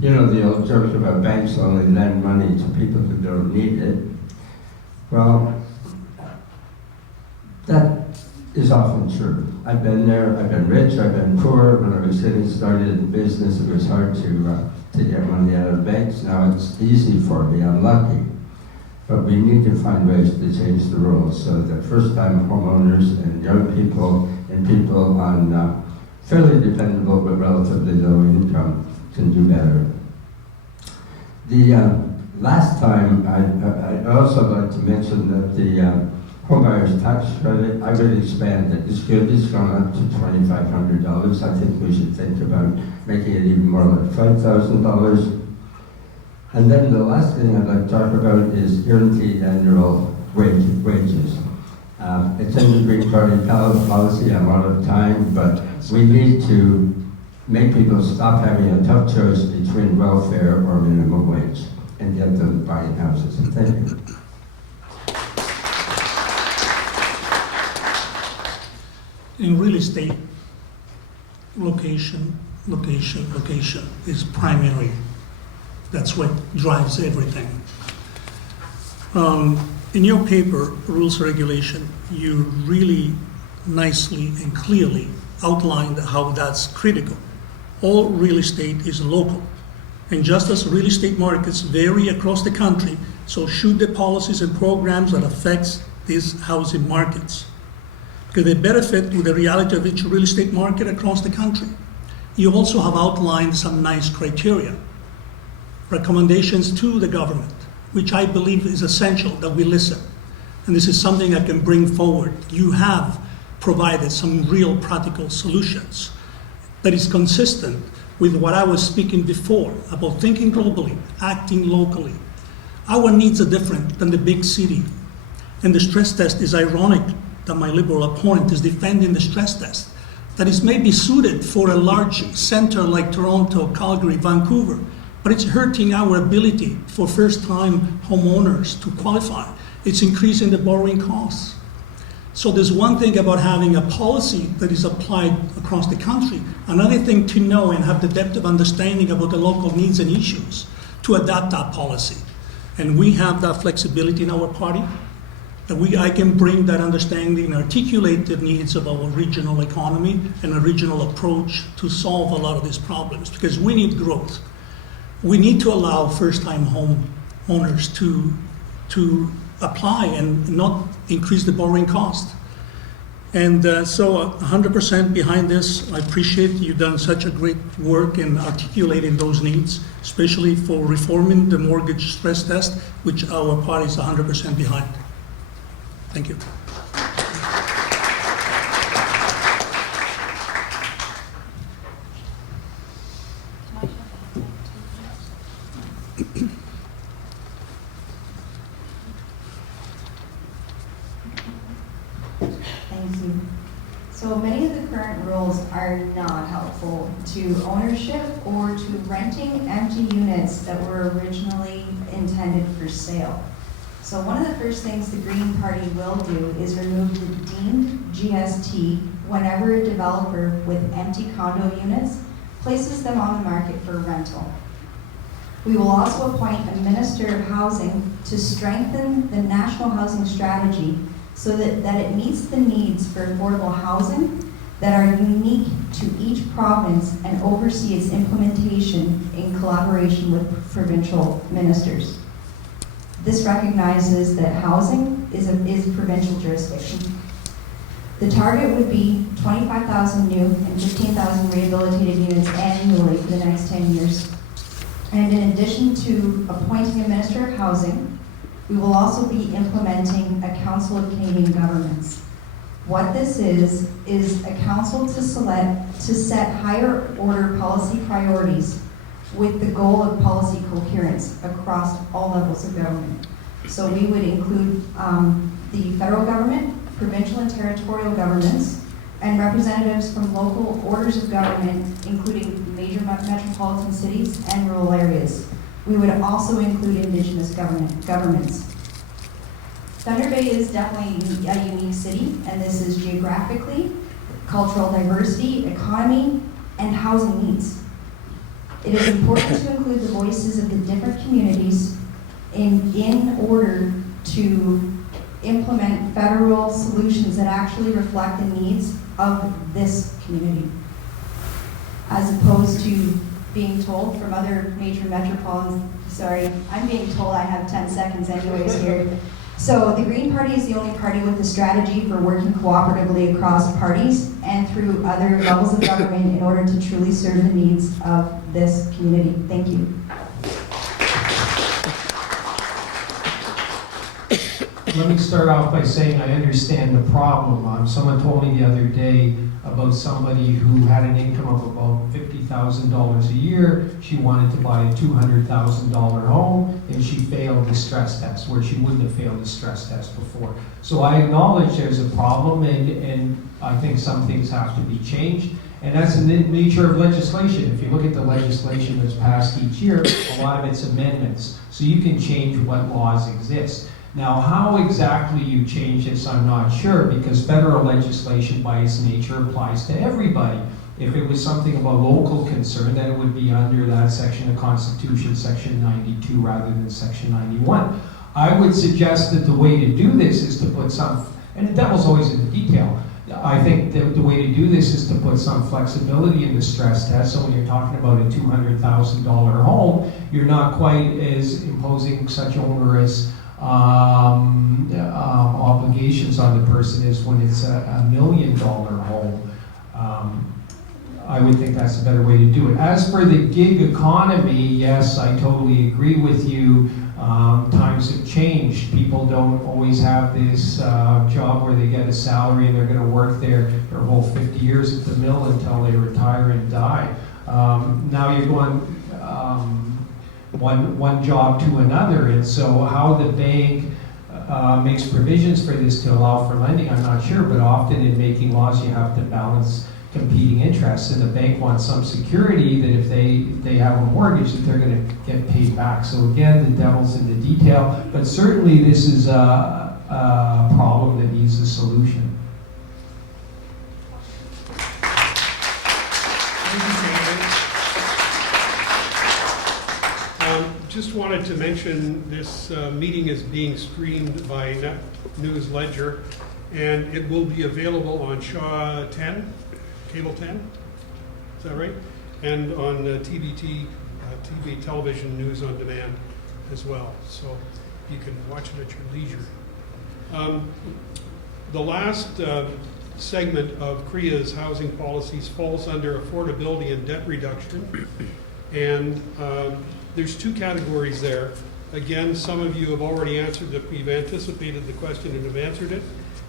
The old joke about banks only lend money to people who don't need it. Well, that is often true. I've been there, I've been rich, I've been poor. When I was getting started in business, it was hard to get money out of banks. Now it's easy for me, I'm lucky. But we need to find ways to change the rules so that first-time homeowners and young people and people on fairly dependable but relatively low income can do better. The last time, I'd also like to mention that the Homebuyers tax credit, I would expand it. It's good, it's gone up to $2,500. I think we should think about making it even more like $5,000. And then the last thing I'd like to talk about is guaranteed annual wages. It's in the Green Party policy, I'm out of time, but we need to make people stop having a tough choice between welfare or minimum wage and get them buying houses. Thank you. In real estate, location is primary. That's what drives everything. In your paper, Rules Regulation, you really nicely and clearly outlined how that's critical. All real estate is local. And just as real estate markets vary across the country, so should the policies and programs that affects these housing markets. Because they benefit with the reality of each real estate market across the country. You also have outlined some nice criteria, recommendations to the government, which I believe is essential that we listen. And this is something I can bring forward. You have provided some real practical solutions that is consistent with what I was speaking before about thinking globally, acting locally. Our needs are different than the big city. And the stress test is ironic that my liberal opponent is defending the stress test that is maybe suited for a large center like Toronto, Calgary, Vancouver, but it's hurting our ability for first-time homeowners to qualify. It's increasing the borrowing costs. So there's one thing about having a policy that is applied across the country, another thing to know and have the depth of understanding about the local needs and issues to adapt that policy. And we have that flexibility in our party, that I can bring that understanding and articulate the needs of our regional economy and a regional approach to solve a lot of these problems, because we need growth. We need to allow first-time homeowners to apply and not increase the borrowing cost. And so 100% behind this. I appreciate you've done such a great work in articulating those needs, especially for reforming the mortgage stress test, which our party is 100% behind. Thank you. Thank you. So many of the current rules are not helpful to ownership or to renting empty units that were originally intended for sale. So one of the first things the Green Party will do is remove the deemed GST whenever a developer with empty condo units places them on the market for rental. We will also appoint a Minister of Housing to strengthen the national housing strategy so that it meets the needs for affordable housing that are unique to each province and oversee its implementation in collaboration with provincial ministers. This recognizes that housing is provincial jurisdiction. The target would be 25,000 new and 15,000 rehabilitated units annually for the next 10 years. And in addition to appointing a Minister of Housing, we will also be implementing a Council of Canadian Governments. What this is a council to set higher order policy priorities with the goal of policy coherence across all levels of government. So we would include the federal government, provincial and territorial governments, and representatives from local orders of government, including major metropolitan cities and rural areas. We would also include Indigenous governments. Thunder Bay is definitely a unique city, and this is geographically, cultural diversity, economy, and housing needs. It is important to include the voices of the different communities in order to implement federal solutions that actually reflect the needs of this community, as opposed to being told from other major metropolitans. Sorry, I'm being told I have 10 seconds anyways here. So the Green Party is the only party with a strategy for working cooperatively across parties and through other levels of government in order to truly serve the needs of this community. Thank you. Let me start off by saying I understand the problem. Someone told me the other day about somebody who had an income of about $50,000 a year. She wanted to buy a $200,000 home, and she failed the stress test, where she wouldn't have failed the stress test before. So I acknowledge there's a problem, and I think some things have to be changed. And that's the nature of legislation. If you look at the legislation that's passed each year, a lot of it's amendments. So you can change what laws exist. Now, how exactly you change this, I'm not sure, because federal legislation by its nature applies to everybody. If it was something of a local concern, then it would be under that section of Constitution, Section 92, rather than Section 91. I would suggest that the way to do this is to put some, and the devil's always in the detail. I think the way to do this is to put some flexibility in the stress test. So when you're talking about a $200,000 home, you're not quite as imposing such onerous obligations on the person as when it's a $1 million home. I would think that's a better way to do it. As for the gig economy, yes, I totally agree with you. Times have changed. People don't always have this job where they get a salary and they're going to work there their whole 50 years at the mill until they retire and die. Now you're going one job to another, and so how the bank makes provisions for this to allow for lending, I'm not sure, but often in making laws you have to balance competing interests, and the bank wants some security that if they have a mortgage that they're going to get paid back. So again, the devil's in the detail, but certainly this is a problem that needs a solution. Just wanted to mention this meeting is being streamed by News Ledger, and it will be available on Shaw 10, Cable 10, is that right? And on TBT, TV Television News on Demand as well, so you can watch it at your leisure. The last segment of CREA's housing policies falls under affordability and debt reduction, and there's two categories there. Again, some of you have already answered it. We've anticipated the question and have answered it,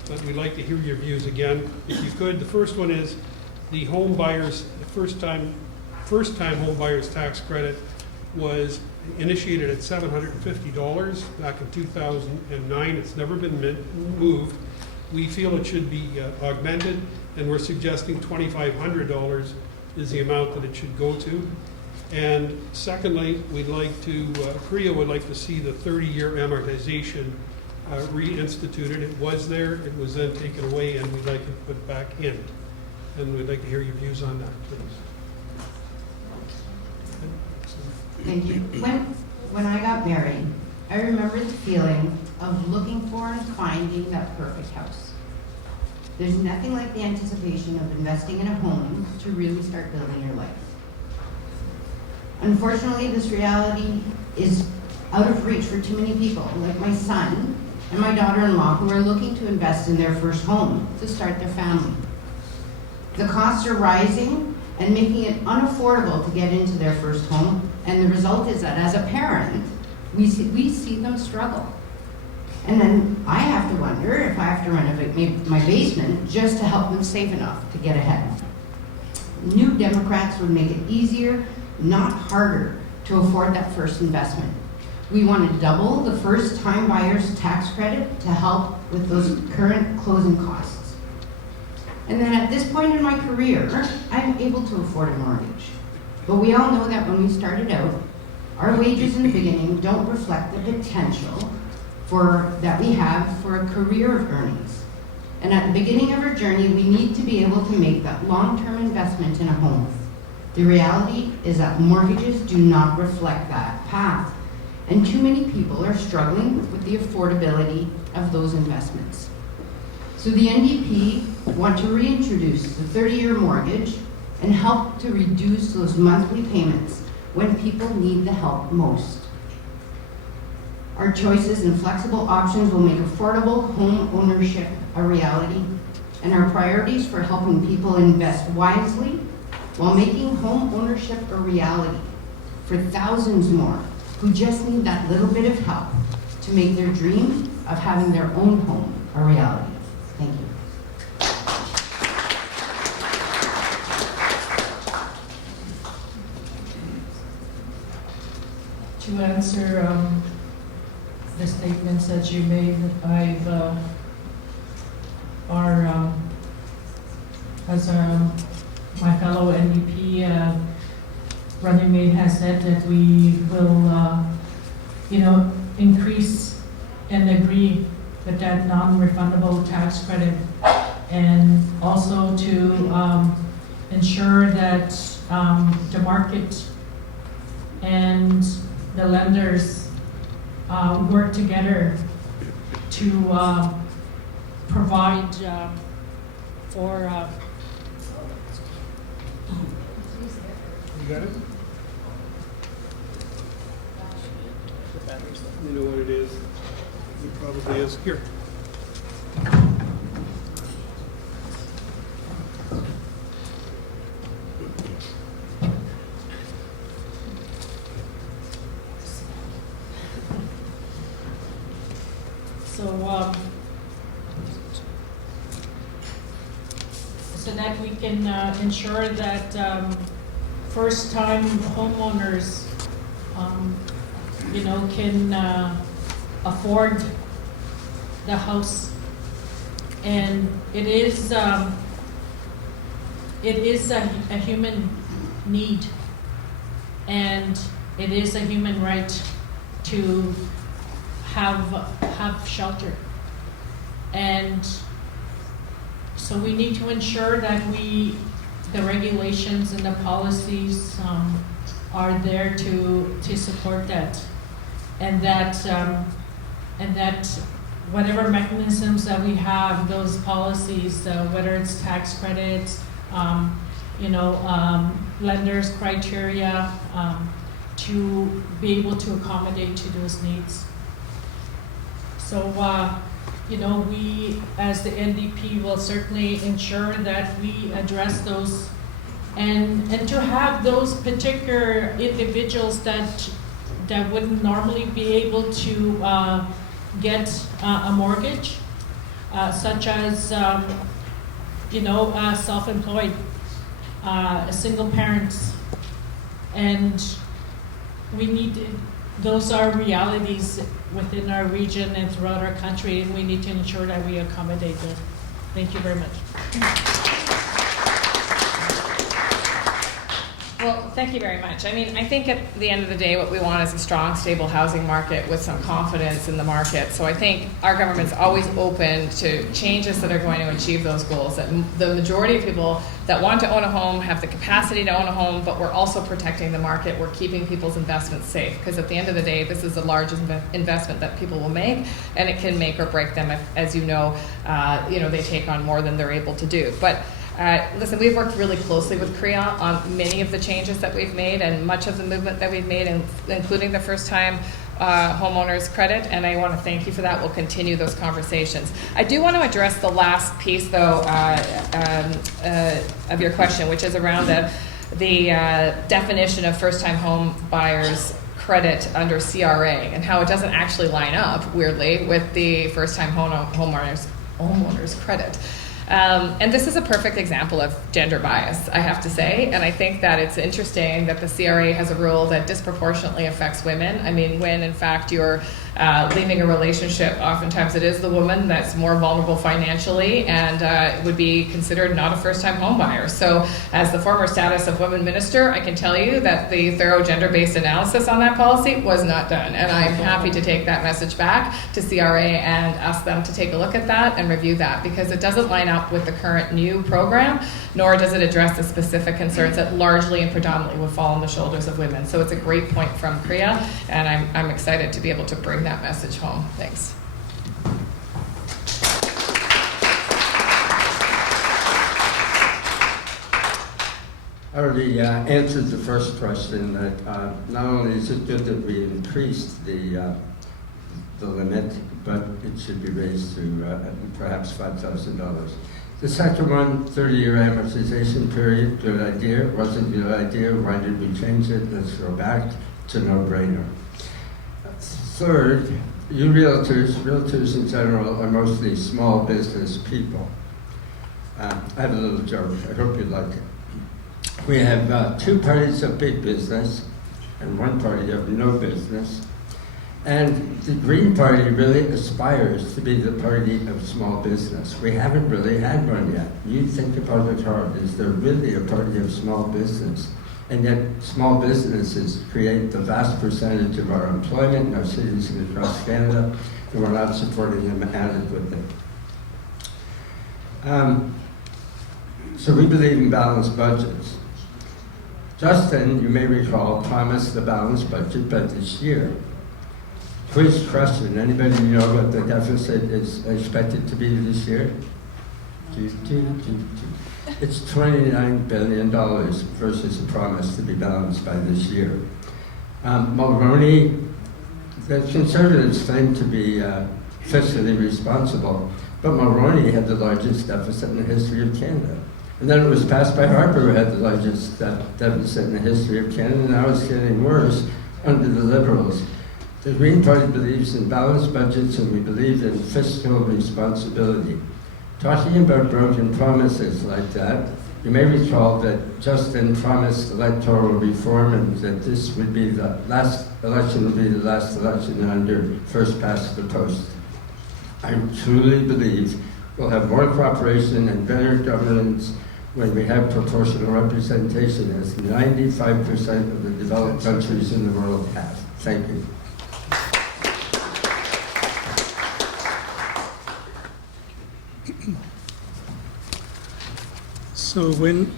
but we'd like to hear your views again. If you could, the first one is the home buyers, the first time home buyers tax credit was initiated at $750 back in 2009. It's never been moved. We feel it should be augmented, and we're suggesting $2,500 is the amount that it should go to. And secondly, we'd like to, CREA would like to see the 30-year amortization reinstituted. It was there, it was then taken away, and we'd like it put back in. And we'd like to hear your views on that, please. Thank you. When I got married, I remember the feeling of looking for and finding that perfect house. There's nothing like the anticipation of investing in a home to really start building your life. Unfortunately, this reality is out of reach for too many people, like my son and my daughter-in-law, who are looking to invest in their first home to start their family. The costs are rising and making it unaffordable to get into their first home, and the result is that as a parent, we see them struggle. And then I have to wonder if I have to renovate my basement just to help them save enough to get ahead. New Democrats would make it easier, not harder, to afford that first investment. We want to double the first-time buyers tax credit to help with those current closing costs. And then at this point in my career, I'm able to afford a mortgage. But we all know that when we started out, our wages in the beginning don't reflect the potential that we have for a career of earnings. And at the beginning of our journey, we need to be able to make that long-term investment in a home. The reality is that mortgages do not reflect that path, and too many people are struggling with the affordability of those investments. So the NDP want to reintroduce the 30-year mortgage and help to reduce those monthly payments when people need the help most. Our choices and flexible options will make affordable home ownership a reality, and our priorities for helping people invest wisely while making home ownership a reality for thousands more who just need that little bit of help to make their dream of having their own home a reality. Thank you. To answer the statements that you made, my fellow NDP running mate has said that we will, increase and agree with that non-refundable tax credit, and also to ensure that the market and the lenders work together to provide for You got it? You know what it is? It probably is. Here. we can ensure that first-time homeowners, can afford the house. And it is a human need, and it is a human right to have shelter. And so we need to ensure that the regulations and the policies are there to support that, and that whatever mechanisms that we have, those policies, whether it's tax credits, lenders' criteria, to be able to accommodate to those needs. So, we as the NDP will certainly ensure that we address those, and to have those particular individuals that wouldn't normally be able to get a mortgage, such as self-employed, single parents, and we need. Those are realities within our region and throughout our country, and we need to ensure that we accommodate them. Thank you very much. Well, thank you very much. I mean, I think at the end of the day, what we want is a strong, stable housing market with some confidence in the market. So I think our government's always open to changes that are going to achieve those goals. That the majority of people that want to own a home have the capacity to own a home, but we're also protecting the market. We're keeping people's investments safe, because at the end of the day, this is the largest investment that people will make, and it can make or break them if, as you know, they take on more than they're able to do. But listen, we've worked really closely with CREA on many of the changes that we've made and much of the movement that we've made, including the first-time homeowners credit, and I want to thank you for that. We'll continue those conversations. I do want to address the last piece, though, of your question, which is around the definition of first-time home buyers credit under CRA and how it doesn't actually line up, weirdly, with the first-time homeowners credit. And this is a perfect example of gender bias, I have to say, and I think that it's interesting that the CRA has a rule that disproportionately affects women. I mean, when in fact you're leaving a relationship, oftentimes it is the woman that's more vulnerable financially and would be considered not a first-time home buyer. So as the former status of women minister, I can tell you that the thorough gender-based analysis on that policy was not done, and I'm happy to take that message back to CRA and ask them to take a look at that and review that, because it doesn't line up with the current new program, nor does it address the specific concerns that largely and predominantly would fall on the shoulders of women. So it's a great point from CREA, and I'm excited to be able to bring that message home. Thanks. I already answered the first question that not only is it good that we increased the limit, but it should be raised to perhaps $5,000. The second one, 30-year amortization period, good idea. Wasn't a good idea. Why did we change it? Let's go back. It's a no-brainer. Third, you realtors in general are mostly small business people. I have a little joke. I hope you like it. We have two parties of big business and one party of no business. And the Green Party really aspires to be the party of small business. We haven't really had one yet. You think about it hard. Is there really a party of small business? And yet small businesses create the vast percentage of our employment in our cities and across Canada, and we're not supporting them adequately. So we believe in balanced budgets. Justin, you may recall, promised the balanced budget by this year. Quiz question, anybody know what the deficit is expected to be this year? It's $29 billion versus a promise to be balanced by this year. Mulroney, the Conservatives claim to be fiscally responsible, but Mulroney had the largest deficit in the history of Canada. And then it was passed by Harper, who had the largest deficit in the history of Canada, and now it's getting worse under the Liberals. The Green Party believes in balanced budgets, and we believe in fiscal responsibility. Talking about broken promises like that You may recall that Justin promised electoral reform and that this would be the last election, would be the last election under first past the post. I truly believe we'll have more cooperation and better governance when we have proportional representation, as 95% of the developed countries in the world have. Thank you. So when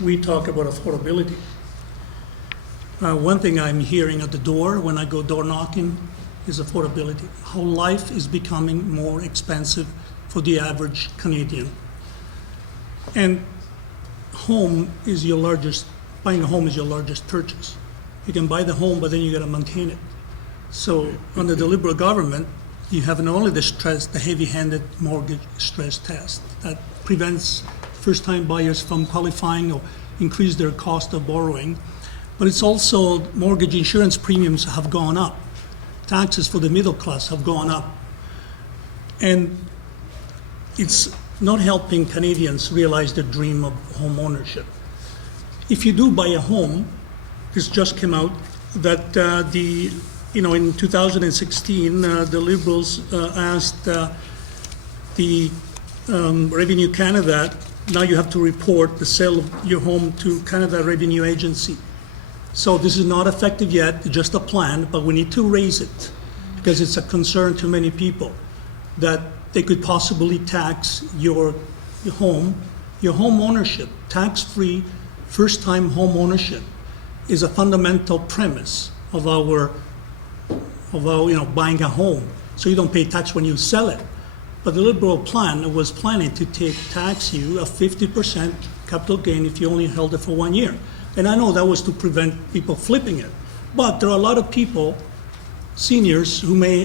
we talk about affordability, one thing I'm hearing at the door when I go door knocking is affordability. How life is becoming more expensive for the average Canadian. And buying a home is your largest purchase. You can buy the home, but then you gotta maintain it. So under the Liberal government, you have not only the heavy-handed mortgage stress test that prevents first-time buyers from qualifying or increase their cost of borrowing, but it's also mortgage insurance premiums have gone up. Taxes for the middle class have gone up. And it's not helping Canadians realize their dream of home ownership. If you do buy a home, this just came out, that in 2016, the Liberals asked the Revenue Canada, now you have to report the sale of your home to Canada Revenue Agency. So this is not effective yet, just a plan, but we need to raise it because it's a concern to many people that they could possibly tax your home ownership. Tax-free, first-time home ownership is a fundamental premise of our buying a home. So you don't pay tax when you sell it. But the Liberal plan was planning to tax you a 50% capital gain if you only held it for 1 year. And I know that was to prevent people flipping it. But there are a lot of people, seniors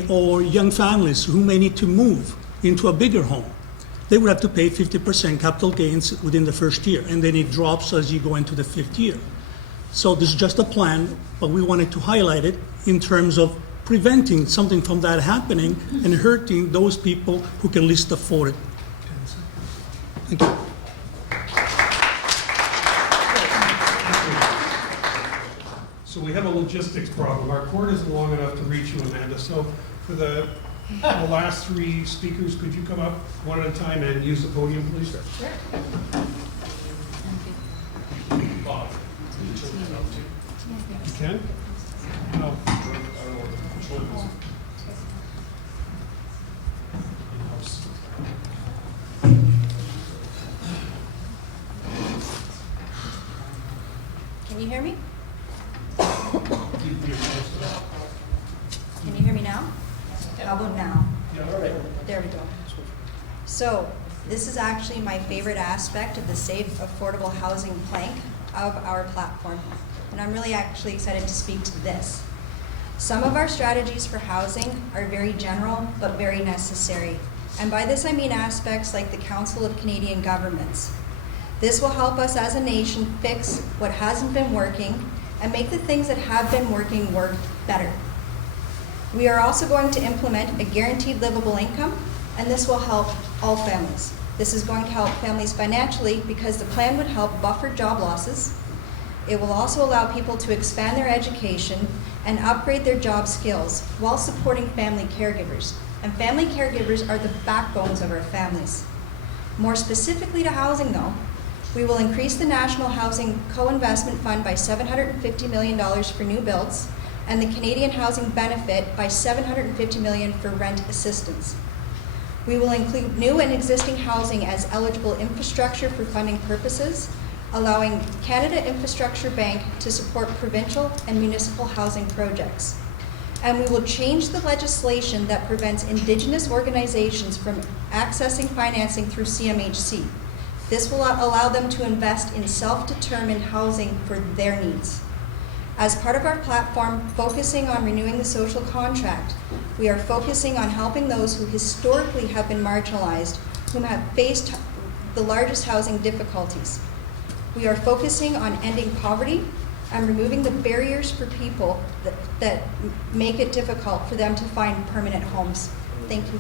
or young families who may need to move into a bigger home. They would have to pay 50% capital gains within the first year, and then it drops as you go into the fifth year. So this is just a plan, but we wanted to highlight it in terms of preventing something from that happening and hurting those people who can least afford it. Thank you. So we have a logistics problem. Our cord isn't long enough to reach you, Amanda. So for the last three speakers, could you come up one at a time and use the podium, please? Sure. Bob, you can? No. Can you hear me? Can you hear me now? How about now? There we go. So this is actually my favorite aspect of the safe, affordable housing plank of our platform. And I'm really actually excited to speak to this. Some of our strategies for housing are very general, but very necessary. And by this I mean aspects like the Council of Canadian Governments. This will help us as a nation fix what hasn't been working and make the things that have been working work better. We are also going to implement a guaranteed livable income, and this will help all families. This is going to help families financially because the plan would help buffer job losses. It will also allow people to expand their education and upgrade their job skills while supporting family caregivers. And family caregivers are the backbones of our families. More specifically to housing though, we will increase the National Housing Co-Investment Fund by $750 million for new builds and the Canadian Housing Benefit by $750 million for rent assistance. We will include new and existing housing as eligible infrastructure for funding purposes, allowing Canada Infrastructure Bank to support provincial and municipal housing projects. And we will change the legislation that prevents Indigenous organizations from accessing financing through Cmhc. This will allow them to invest in self-determined housing for their needs. As part of our platform focusing on renewing the social contract, we are focusing on helping those who historically have been marginalized, whom have faced the largest housing difficulties. We are focusing on ending poverty and removing the barriers for people that make it difficult for them to find permanent homes. Thank you.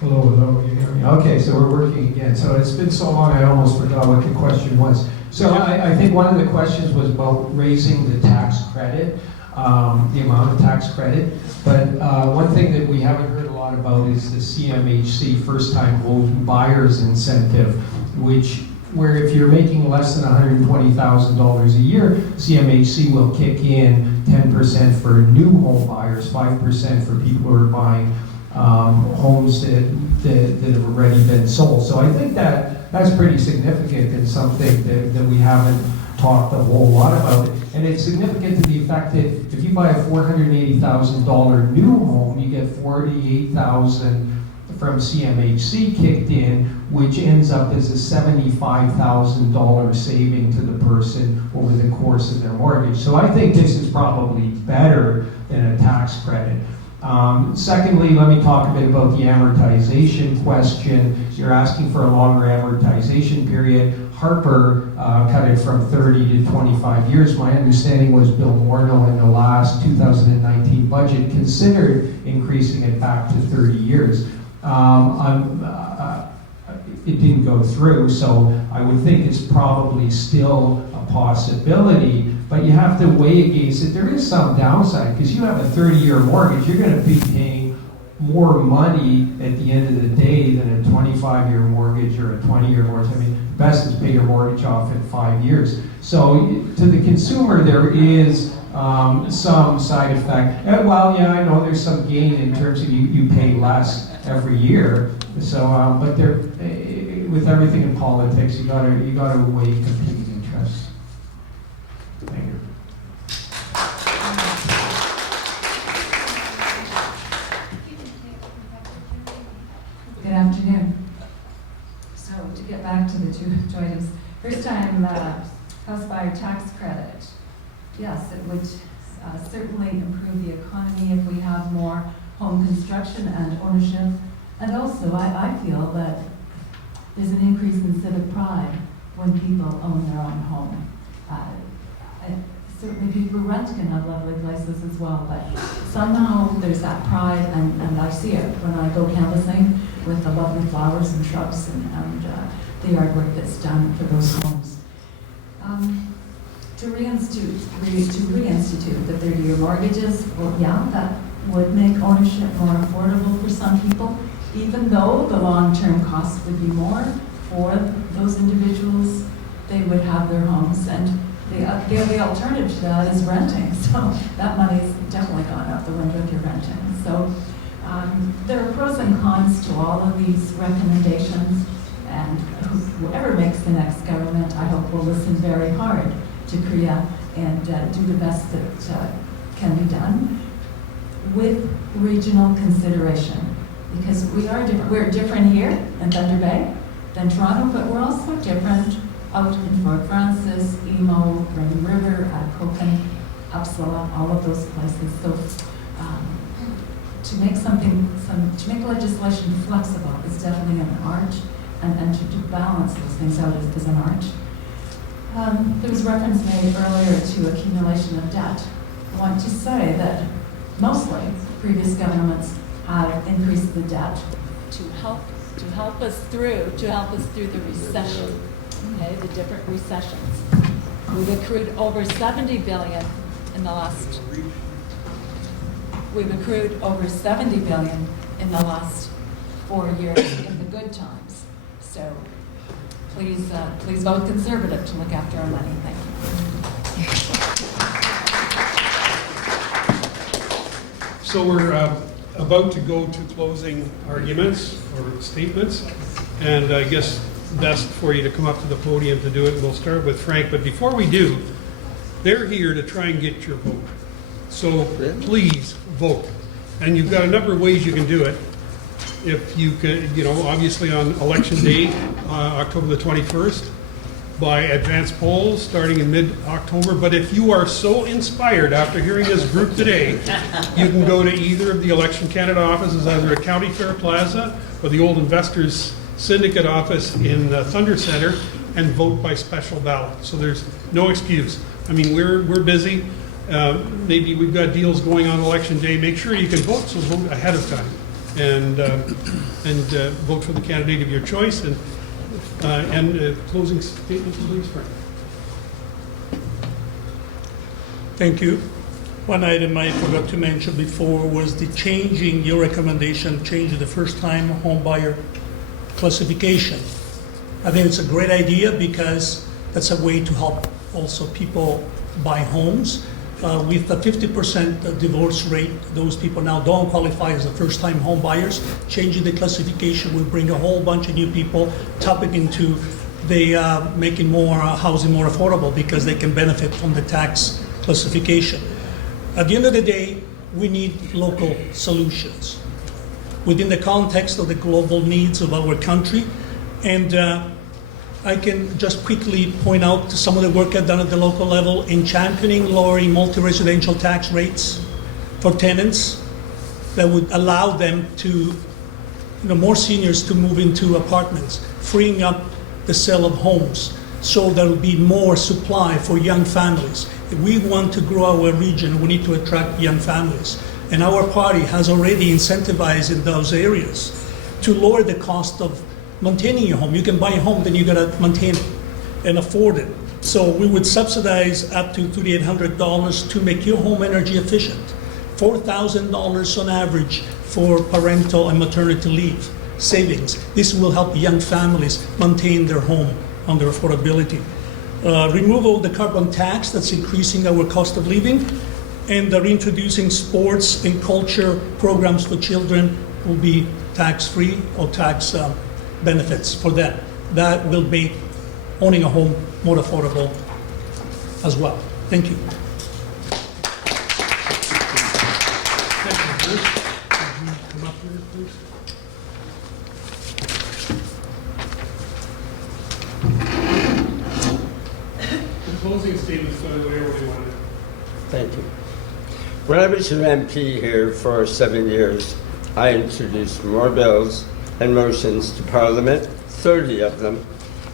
Hello, you hear me? Okay, so we're working again. So it's been so long, I almost forgot what the question was. So I think one of the questions was about raising the tax credit, the amount of tax credit. But one thing that we haven't heard a lot about is the CMHC first-time home buyers incentive, where if you're making less than $120,000 a year, CMHC will kick in 10% for new home buyers, 5% for people who are buying homes that have already been sold. So I think that's pretty significant and something that we haven't talked a whole lot about. And it's significant to the effect that if you buy a $480,000 new home, you get $48,000 from CMHC kicked in, which ends up as a $75,000 saving to the person over the course of their mortgage. So I think this is probably better than a tax credit. Secondly, let me talk a bit about the amortization question. You're asking for a longer amortization period. Harper cut it from 30 to 25 years. My understanding was Bill Morneau in the last 2019 budget considered increasing it back to 30 years. It didn't go through, so I would think it's probably still a possibility, but you have to weigh against it. There is some downside, because you have a 30-year mortgage, you're going to be paying more money at the end of the day than a 25-year mortgage or a 20-year mortgage. I mean, best is pay your mortgage off in 5 years. So to the consumer, there is some side effect. Well, yeah, I know there's some gain in terms of you pay less every year. So, but there, with everything in politics, you gotta weigh competing interests. Thank you. Good afternoon. So to get back to the two items, first time house buyer tax credit. Yes, it would certainly improve the economy if we have more home construction and ownership. And also, I feel that there's an increase in civic pride when people own their own home. Certainly people who rent can have lovely places as well, but somehow there's that pride, and I see it when I go canvassing with the lovely flowers and shrubs and the yard work that's done for those homes. To reinstitute the 30-year mortgages, well, yeah, that would make ownership more affordable for some people, even though the long-term cost would be more for those individuals. They would have their homes, and the alternative to that is renting. So that money's definitely gone out the window if you're renting. So there are pros and cons to all of these recommendations, and whoever makes the next government, I hope will listen very hard to Korea and do the best that can be done with regional consideration. Because we're different here in Thunder Bay than Toronto, but we're also different out in Fort Francis, Emo, Rainy River, Atikokan, Upsala, all of those places. So to make legislation flexible is definitely an art, and to balance those things out is an art. There was reference made earlier to accumulation of debt. I want to say that mostly previous governments have increased the debt to help us through the recession, okay, the different recessions. We've accrued over $70 billion in the last. We've accrued over $70 billion in the last 4 years in the good times. So please vote Conservative to look after our money. Thank you. So we're about to go to closing arguments or statements, and I guess best for you to come up to the podium to do it. We'll start with Frank, but before we do, they're here to try and get your vote. So please vote, and you've got a number of ways you can do it. If you could, obviously on election day, October the 21st, by advance polls starting in mid-October. But if you are so inspired after hearing this group today, you can go to either of the Election Canada offices, either at County Fair Plaza or the Old Investors Syndicate office in the Thunder Center, and vote by special ballot. So there's no excuse. I mean, we're busy. Maybe we've got deals going on election day. Make sure you can vote, so vote ahead of time. and vote for the candidate of your choice. And closing statement, please, Frank. Thank you. One item I forgot to mention before was the changing your recommendation, changing the first-time home buyer classification. I think it's a great idea because that's a way to help also people buy homes. With the 50% divorce rate, those people now don't qualify as a first-time home buyers. Changing the classification will bring a whole bunch of new people tapping into the making more housing more affordable because they can benefit from the tax classification. At the end of the day, we need local solutions within the context of the global needs of our country. And I can just quickly point out some of the work I've done at the local level in championing lowering multi-residential tax rates for tenants that would allow them to, more seniors to move into apartments, freeing up the sale of homes so there will be more supply for young families. If we want to grow our region, we need to attract young families. And our party has already incentivized in those areas to lower the cost of maintaining your home. You can buy a home, then you gotta maintain it and afford it. So we would subsidize up to $3,800 to make your home energy efficient. $4,000 on average for parental and maternity leave savings. This will help young families maintain their home under affordability. Removal of the carbon tax that's increasing our cost of living, and reintroducing sports and culture programs for children will be tax-free or tax benefits for them. That will make owning a home more affordable as well. Thank you. Thank you, Bruce. Can you come up here, please? The closing statements, by the way, where we want to. Thank you. When I was an MP here for 7 years, I introduced more bills and motions to Parliament, 30 of them,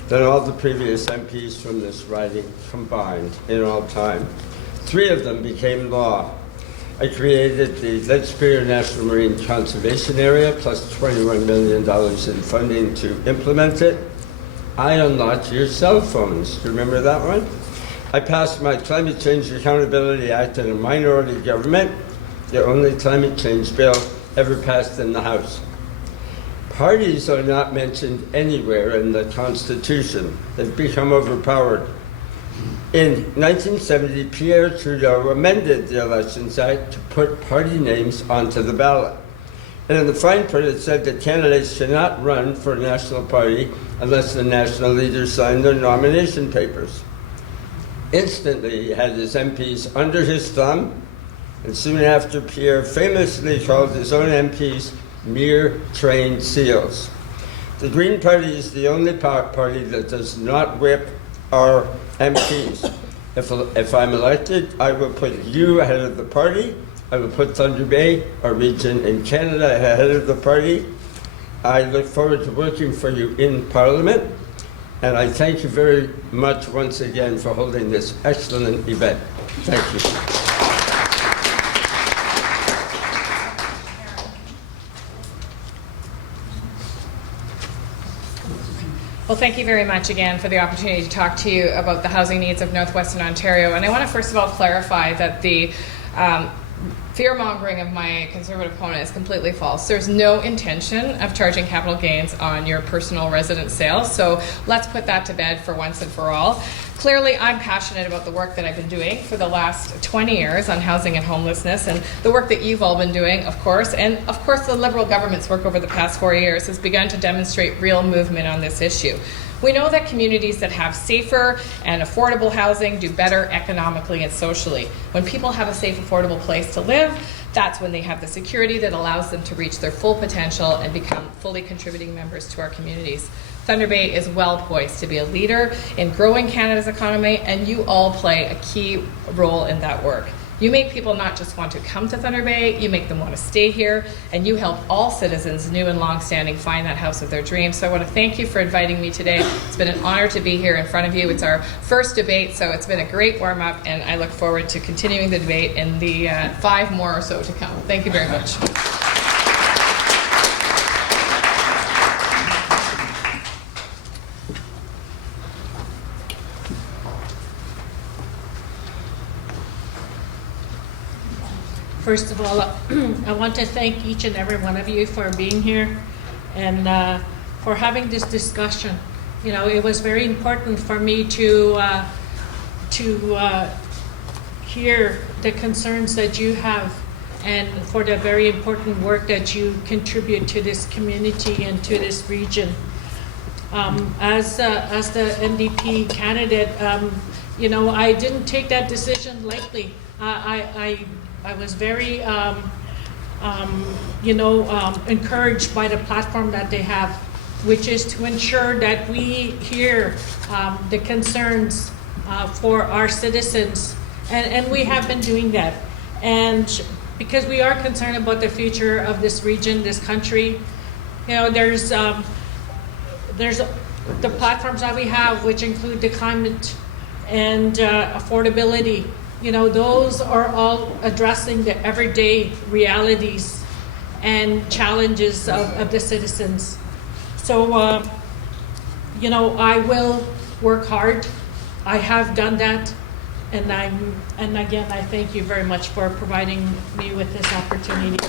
than all the previous MPs from this riding combined in all time. 3 of them became law. I created the Lake Superior National Marine Conservation Area, plus $21 million in funding to implement it. I unlocked your cell phones. Do you remember that one? I passed my Climate Change Accountability Act in a minority government, the only climate change bill ever passed in the House. Parties are not mentioned anywhere in the Constitution. They've become overpowered. In 1970, Pierre Trudeau amended the Elections Act to put party names onto the ballot. And in the fine print, it said that candidates cannot run for a national party unless the national leaders sign their nomination papers. Instantly, he had his MPs under his thumb, and soon after, Pierre famously called his own MPs mere trained seals. The Green Party is the only party that does not whip our MPs. If I'm elected, I will put you ahead of the party. I will put Thunder Bay, our region in Canada, ahead of the party. I look forward to working for you in Parliament, and I thank you very much once again for holding this excellent event. Thank you. Well, thank you very much again for the opportunity to talk to you about the housing needs of Northwestern Ontario. And I want to first of all clarify that the fear-mongering of my Conservative opponent is completely false. There's no intention of charging capital gains on your personal residence sales. So let's put that to bed for once and for all. Clearly, I'm passionate about the work that I've been doing for the last 20 years on housing and homelessness, and the work that you've all been doing, of course. And of course, the Liberal government's work over the past 4 years has begun to demonstrate real movement on this issue. We know that communities that have safer and affordable housing do better economically and socially. When people have a safe, affordable place to live, that's when they have the security that allows them to reach their full potential and become fully contributing members to our communities. Thunder Bay is well poised to be a leader in growing Canada's economy, and you all play a key role in that work. You make people not just want to come to Thunder Bay, you make them want to stay here, and you help all citizens, new and long-standing, find that house of their dreams. So I want to thank you for inviting me today. It's been an honor to be here in front of you. It's our first debate, so it's been a great warm-up, and I look forward to continuing the debate in the 5 more or so to come. Thank you very much. First of all, I want to thank each and every one of you for being here and for having this discussion. You know, it was very important for me to hear the concerns that you have and for the very important work that you contribute to this community and to this region. As the NDP candidate, you know, I didn't take that decision lightly. I was very, you know, encouraged by the platform that they have, which is to ensure that we hear the concerns for our citizens, and we have been doing that. And because we are concerned about the future of this region, this country, you know, there's the platforms that we have, which include the climate and affordability. You know, those are all addressing the everyday realities and challenges of the citizens. So, you know, I will work hard. I have done that, and again, I thank you very much for providing me with this opportunity.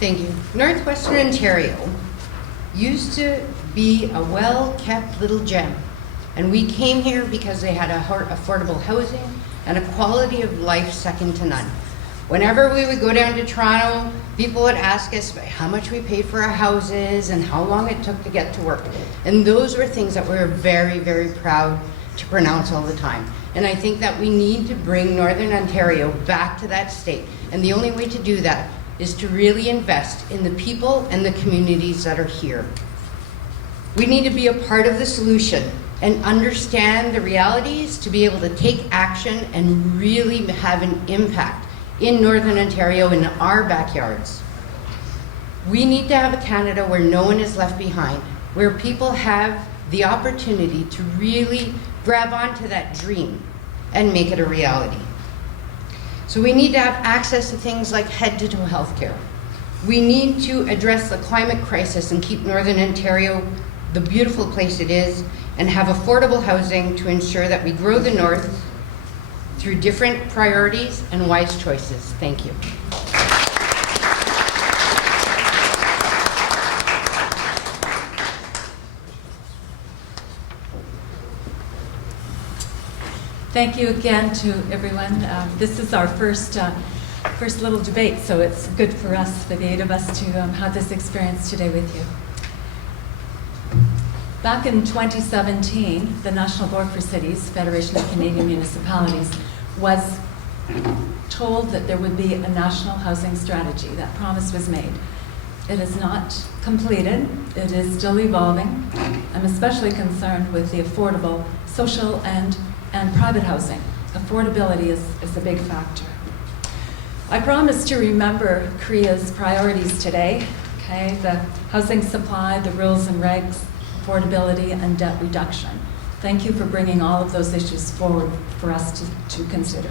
Thank you. Northwestern Ontario used to be a well-kept little gem, and we came here because they had affordable housing and a quality of life second to none. Whenever we would go down to Toronto, people would ask us how much we paid for our houses and how long it took to get to work. And those were things that we were very, very proud to pronounce all the time. And I think that we need to bring Northern Ontario back to that state. And the only way to do that is to really invest in the people and the communities that are here. We need to be a part of the solution and understand the realities to be able to take action and really have an impact in Northern Ontario, in our backyards. We need to have a Canada where no one is left behind, where people have the opportunity to really grab onto that dream and make it a reality. So we need to have access to things like head-to-toe healthcare. We need to address the climate crisis and keep Northern Ontario the beautiful place it is, and have affordable housing to ensure that we grow the North through different priorities and wise choices. Thank you. Thank you again to everyone. This is our first little debate, so it's good for us, for the 8 of us, to have this experience today with you. Back in 2017, the National Board for Cities, Federation of Canadian Municipalities, was told that there would be a national housing strategy. That promise was made. It is not completed. It is still evolving. I'm especially concerned with the affordable social and private housing. Affordability is a big factor. I promised to remember CREA's priorities today, okay? The housing supply, the rules and regs, affordability, and debt reduction. Thank you for bringing all of those issues forward for us to consider.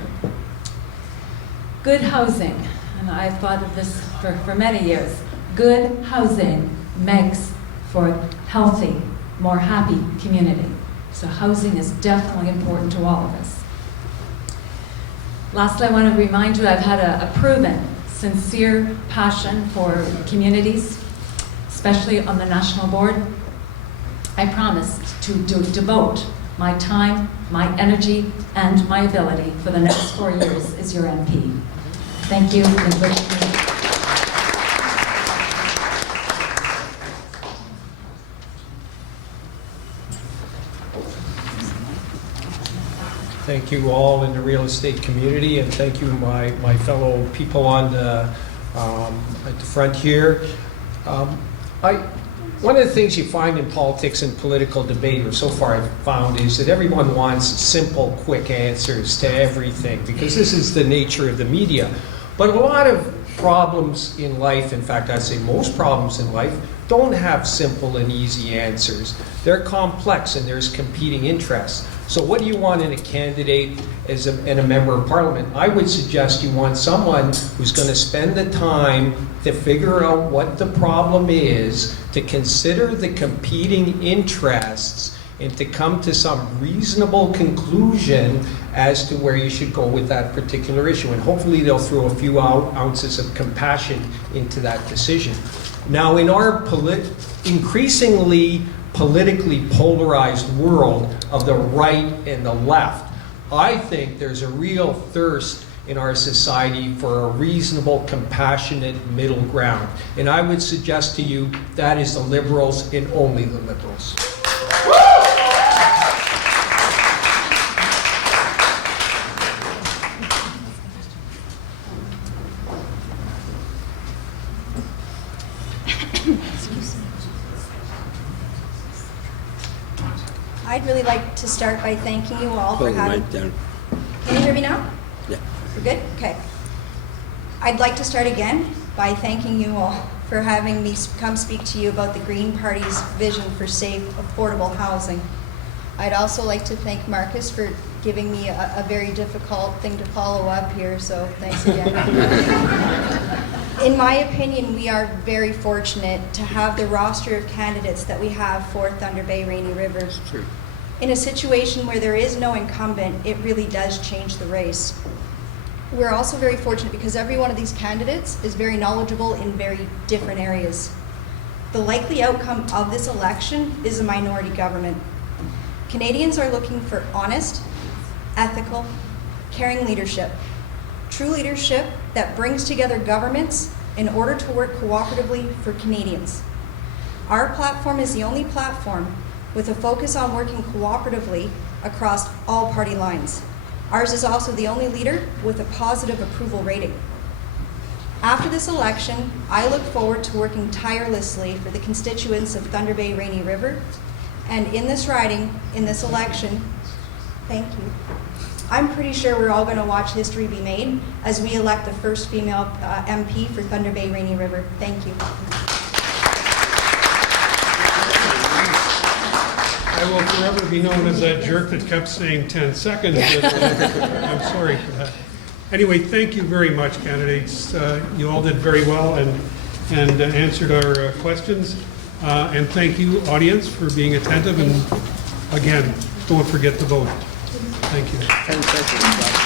Good housing, and I've thought of this for many years. Good housing makes for a healthy, more happy community. So housing is definitely important to all of us. Lastly, I want to remind you I've had a proven, sincere passion for communities, especially on the national board. I promised to devote my time, my energy, and my ability for the next 4 years as your MP. Thank you. And good evening. Thank you all in the real estate community, and thank you my fellow people on the, at the front here. One of the things you find in politics and political debate, or so far I've found, is that everyone wants simple, quick answers to everything, because this is the nature of the media. But a lot of problems in life, in fact I'd say most problems in life, don't have simple and easy answers. They're complex and there's competing interests. So what do you want in a candidate and a member of parliament? I would suggest you want someone who's going to spend the time to figure out what the problem is, to consider the competing interests, and to come to some reasonable conclusion as to where you should go with that particular issue. And hopefully they'll throw a few ounces of compassion into that decision. Now, in our increasingly politically polarized world of the right and the left, I think there's a real thirst in our society for a reasonable, compassionate middle ground. And I would suggest to you that is the Liberals and only the Liberals. I'd really like to start by thanking you all for having... Can you hear me now? Yeah. We're good? Okay. I'd like to start again by thanking you all for having me come speak to you about the Green Party's vision for safe, affordable housing. I'd also like to thank Marcus for giving me a very difficult thing to follow up here, so thanks again. In my opinion, we are very fortunate to have the roster of candidates that we have for Thunder Bay Rainy River. Sure. In a situation where there is no incumbent, it really does change the race. We're also very fortunate because every one of these candidates is very knowledgeable in very different areas. The likely outcome of this election is a minority government. Canadians are looking for honest, ethical, caring leadership. True leadership that brings together governments in order to work cooperatively for Canadians. Our platform is the only platform with a focus on working cooperatively across all party lines. Ours is also the only leader with a positive approval rating. After this election, I look forward to working tirelessly for the constituents of Thunder Bay Rainy River, and in this riding, in this election, thank you. I'm pretty sure we're all going to watch history be made as we elect the first female MP for Thunder Bay Rainy River. Thank you. I will forever be known as that jerk that kept saying 10 seconds. I'm sorry for that. Anyway, thank you very much, candidates. You all did very well and answered our questions. And thank you, audience, for being attentive. And again, don't forget to vote. Thank you.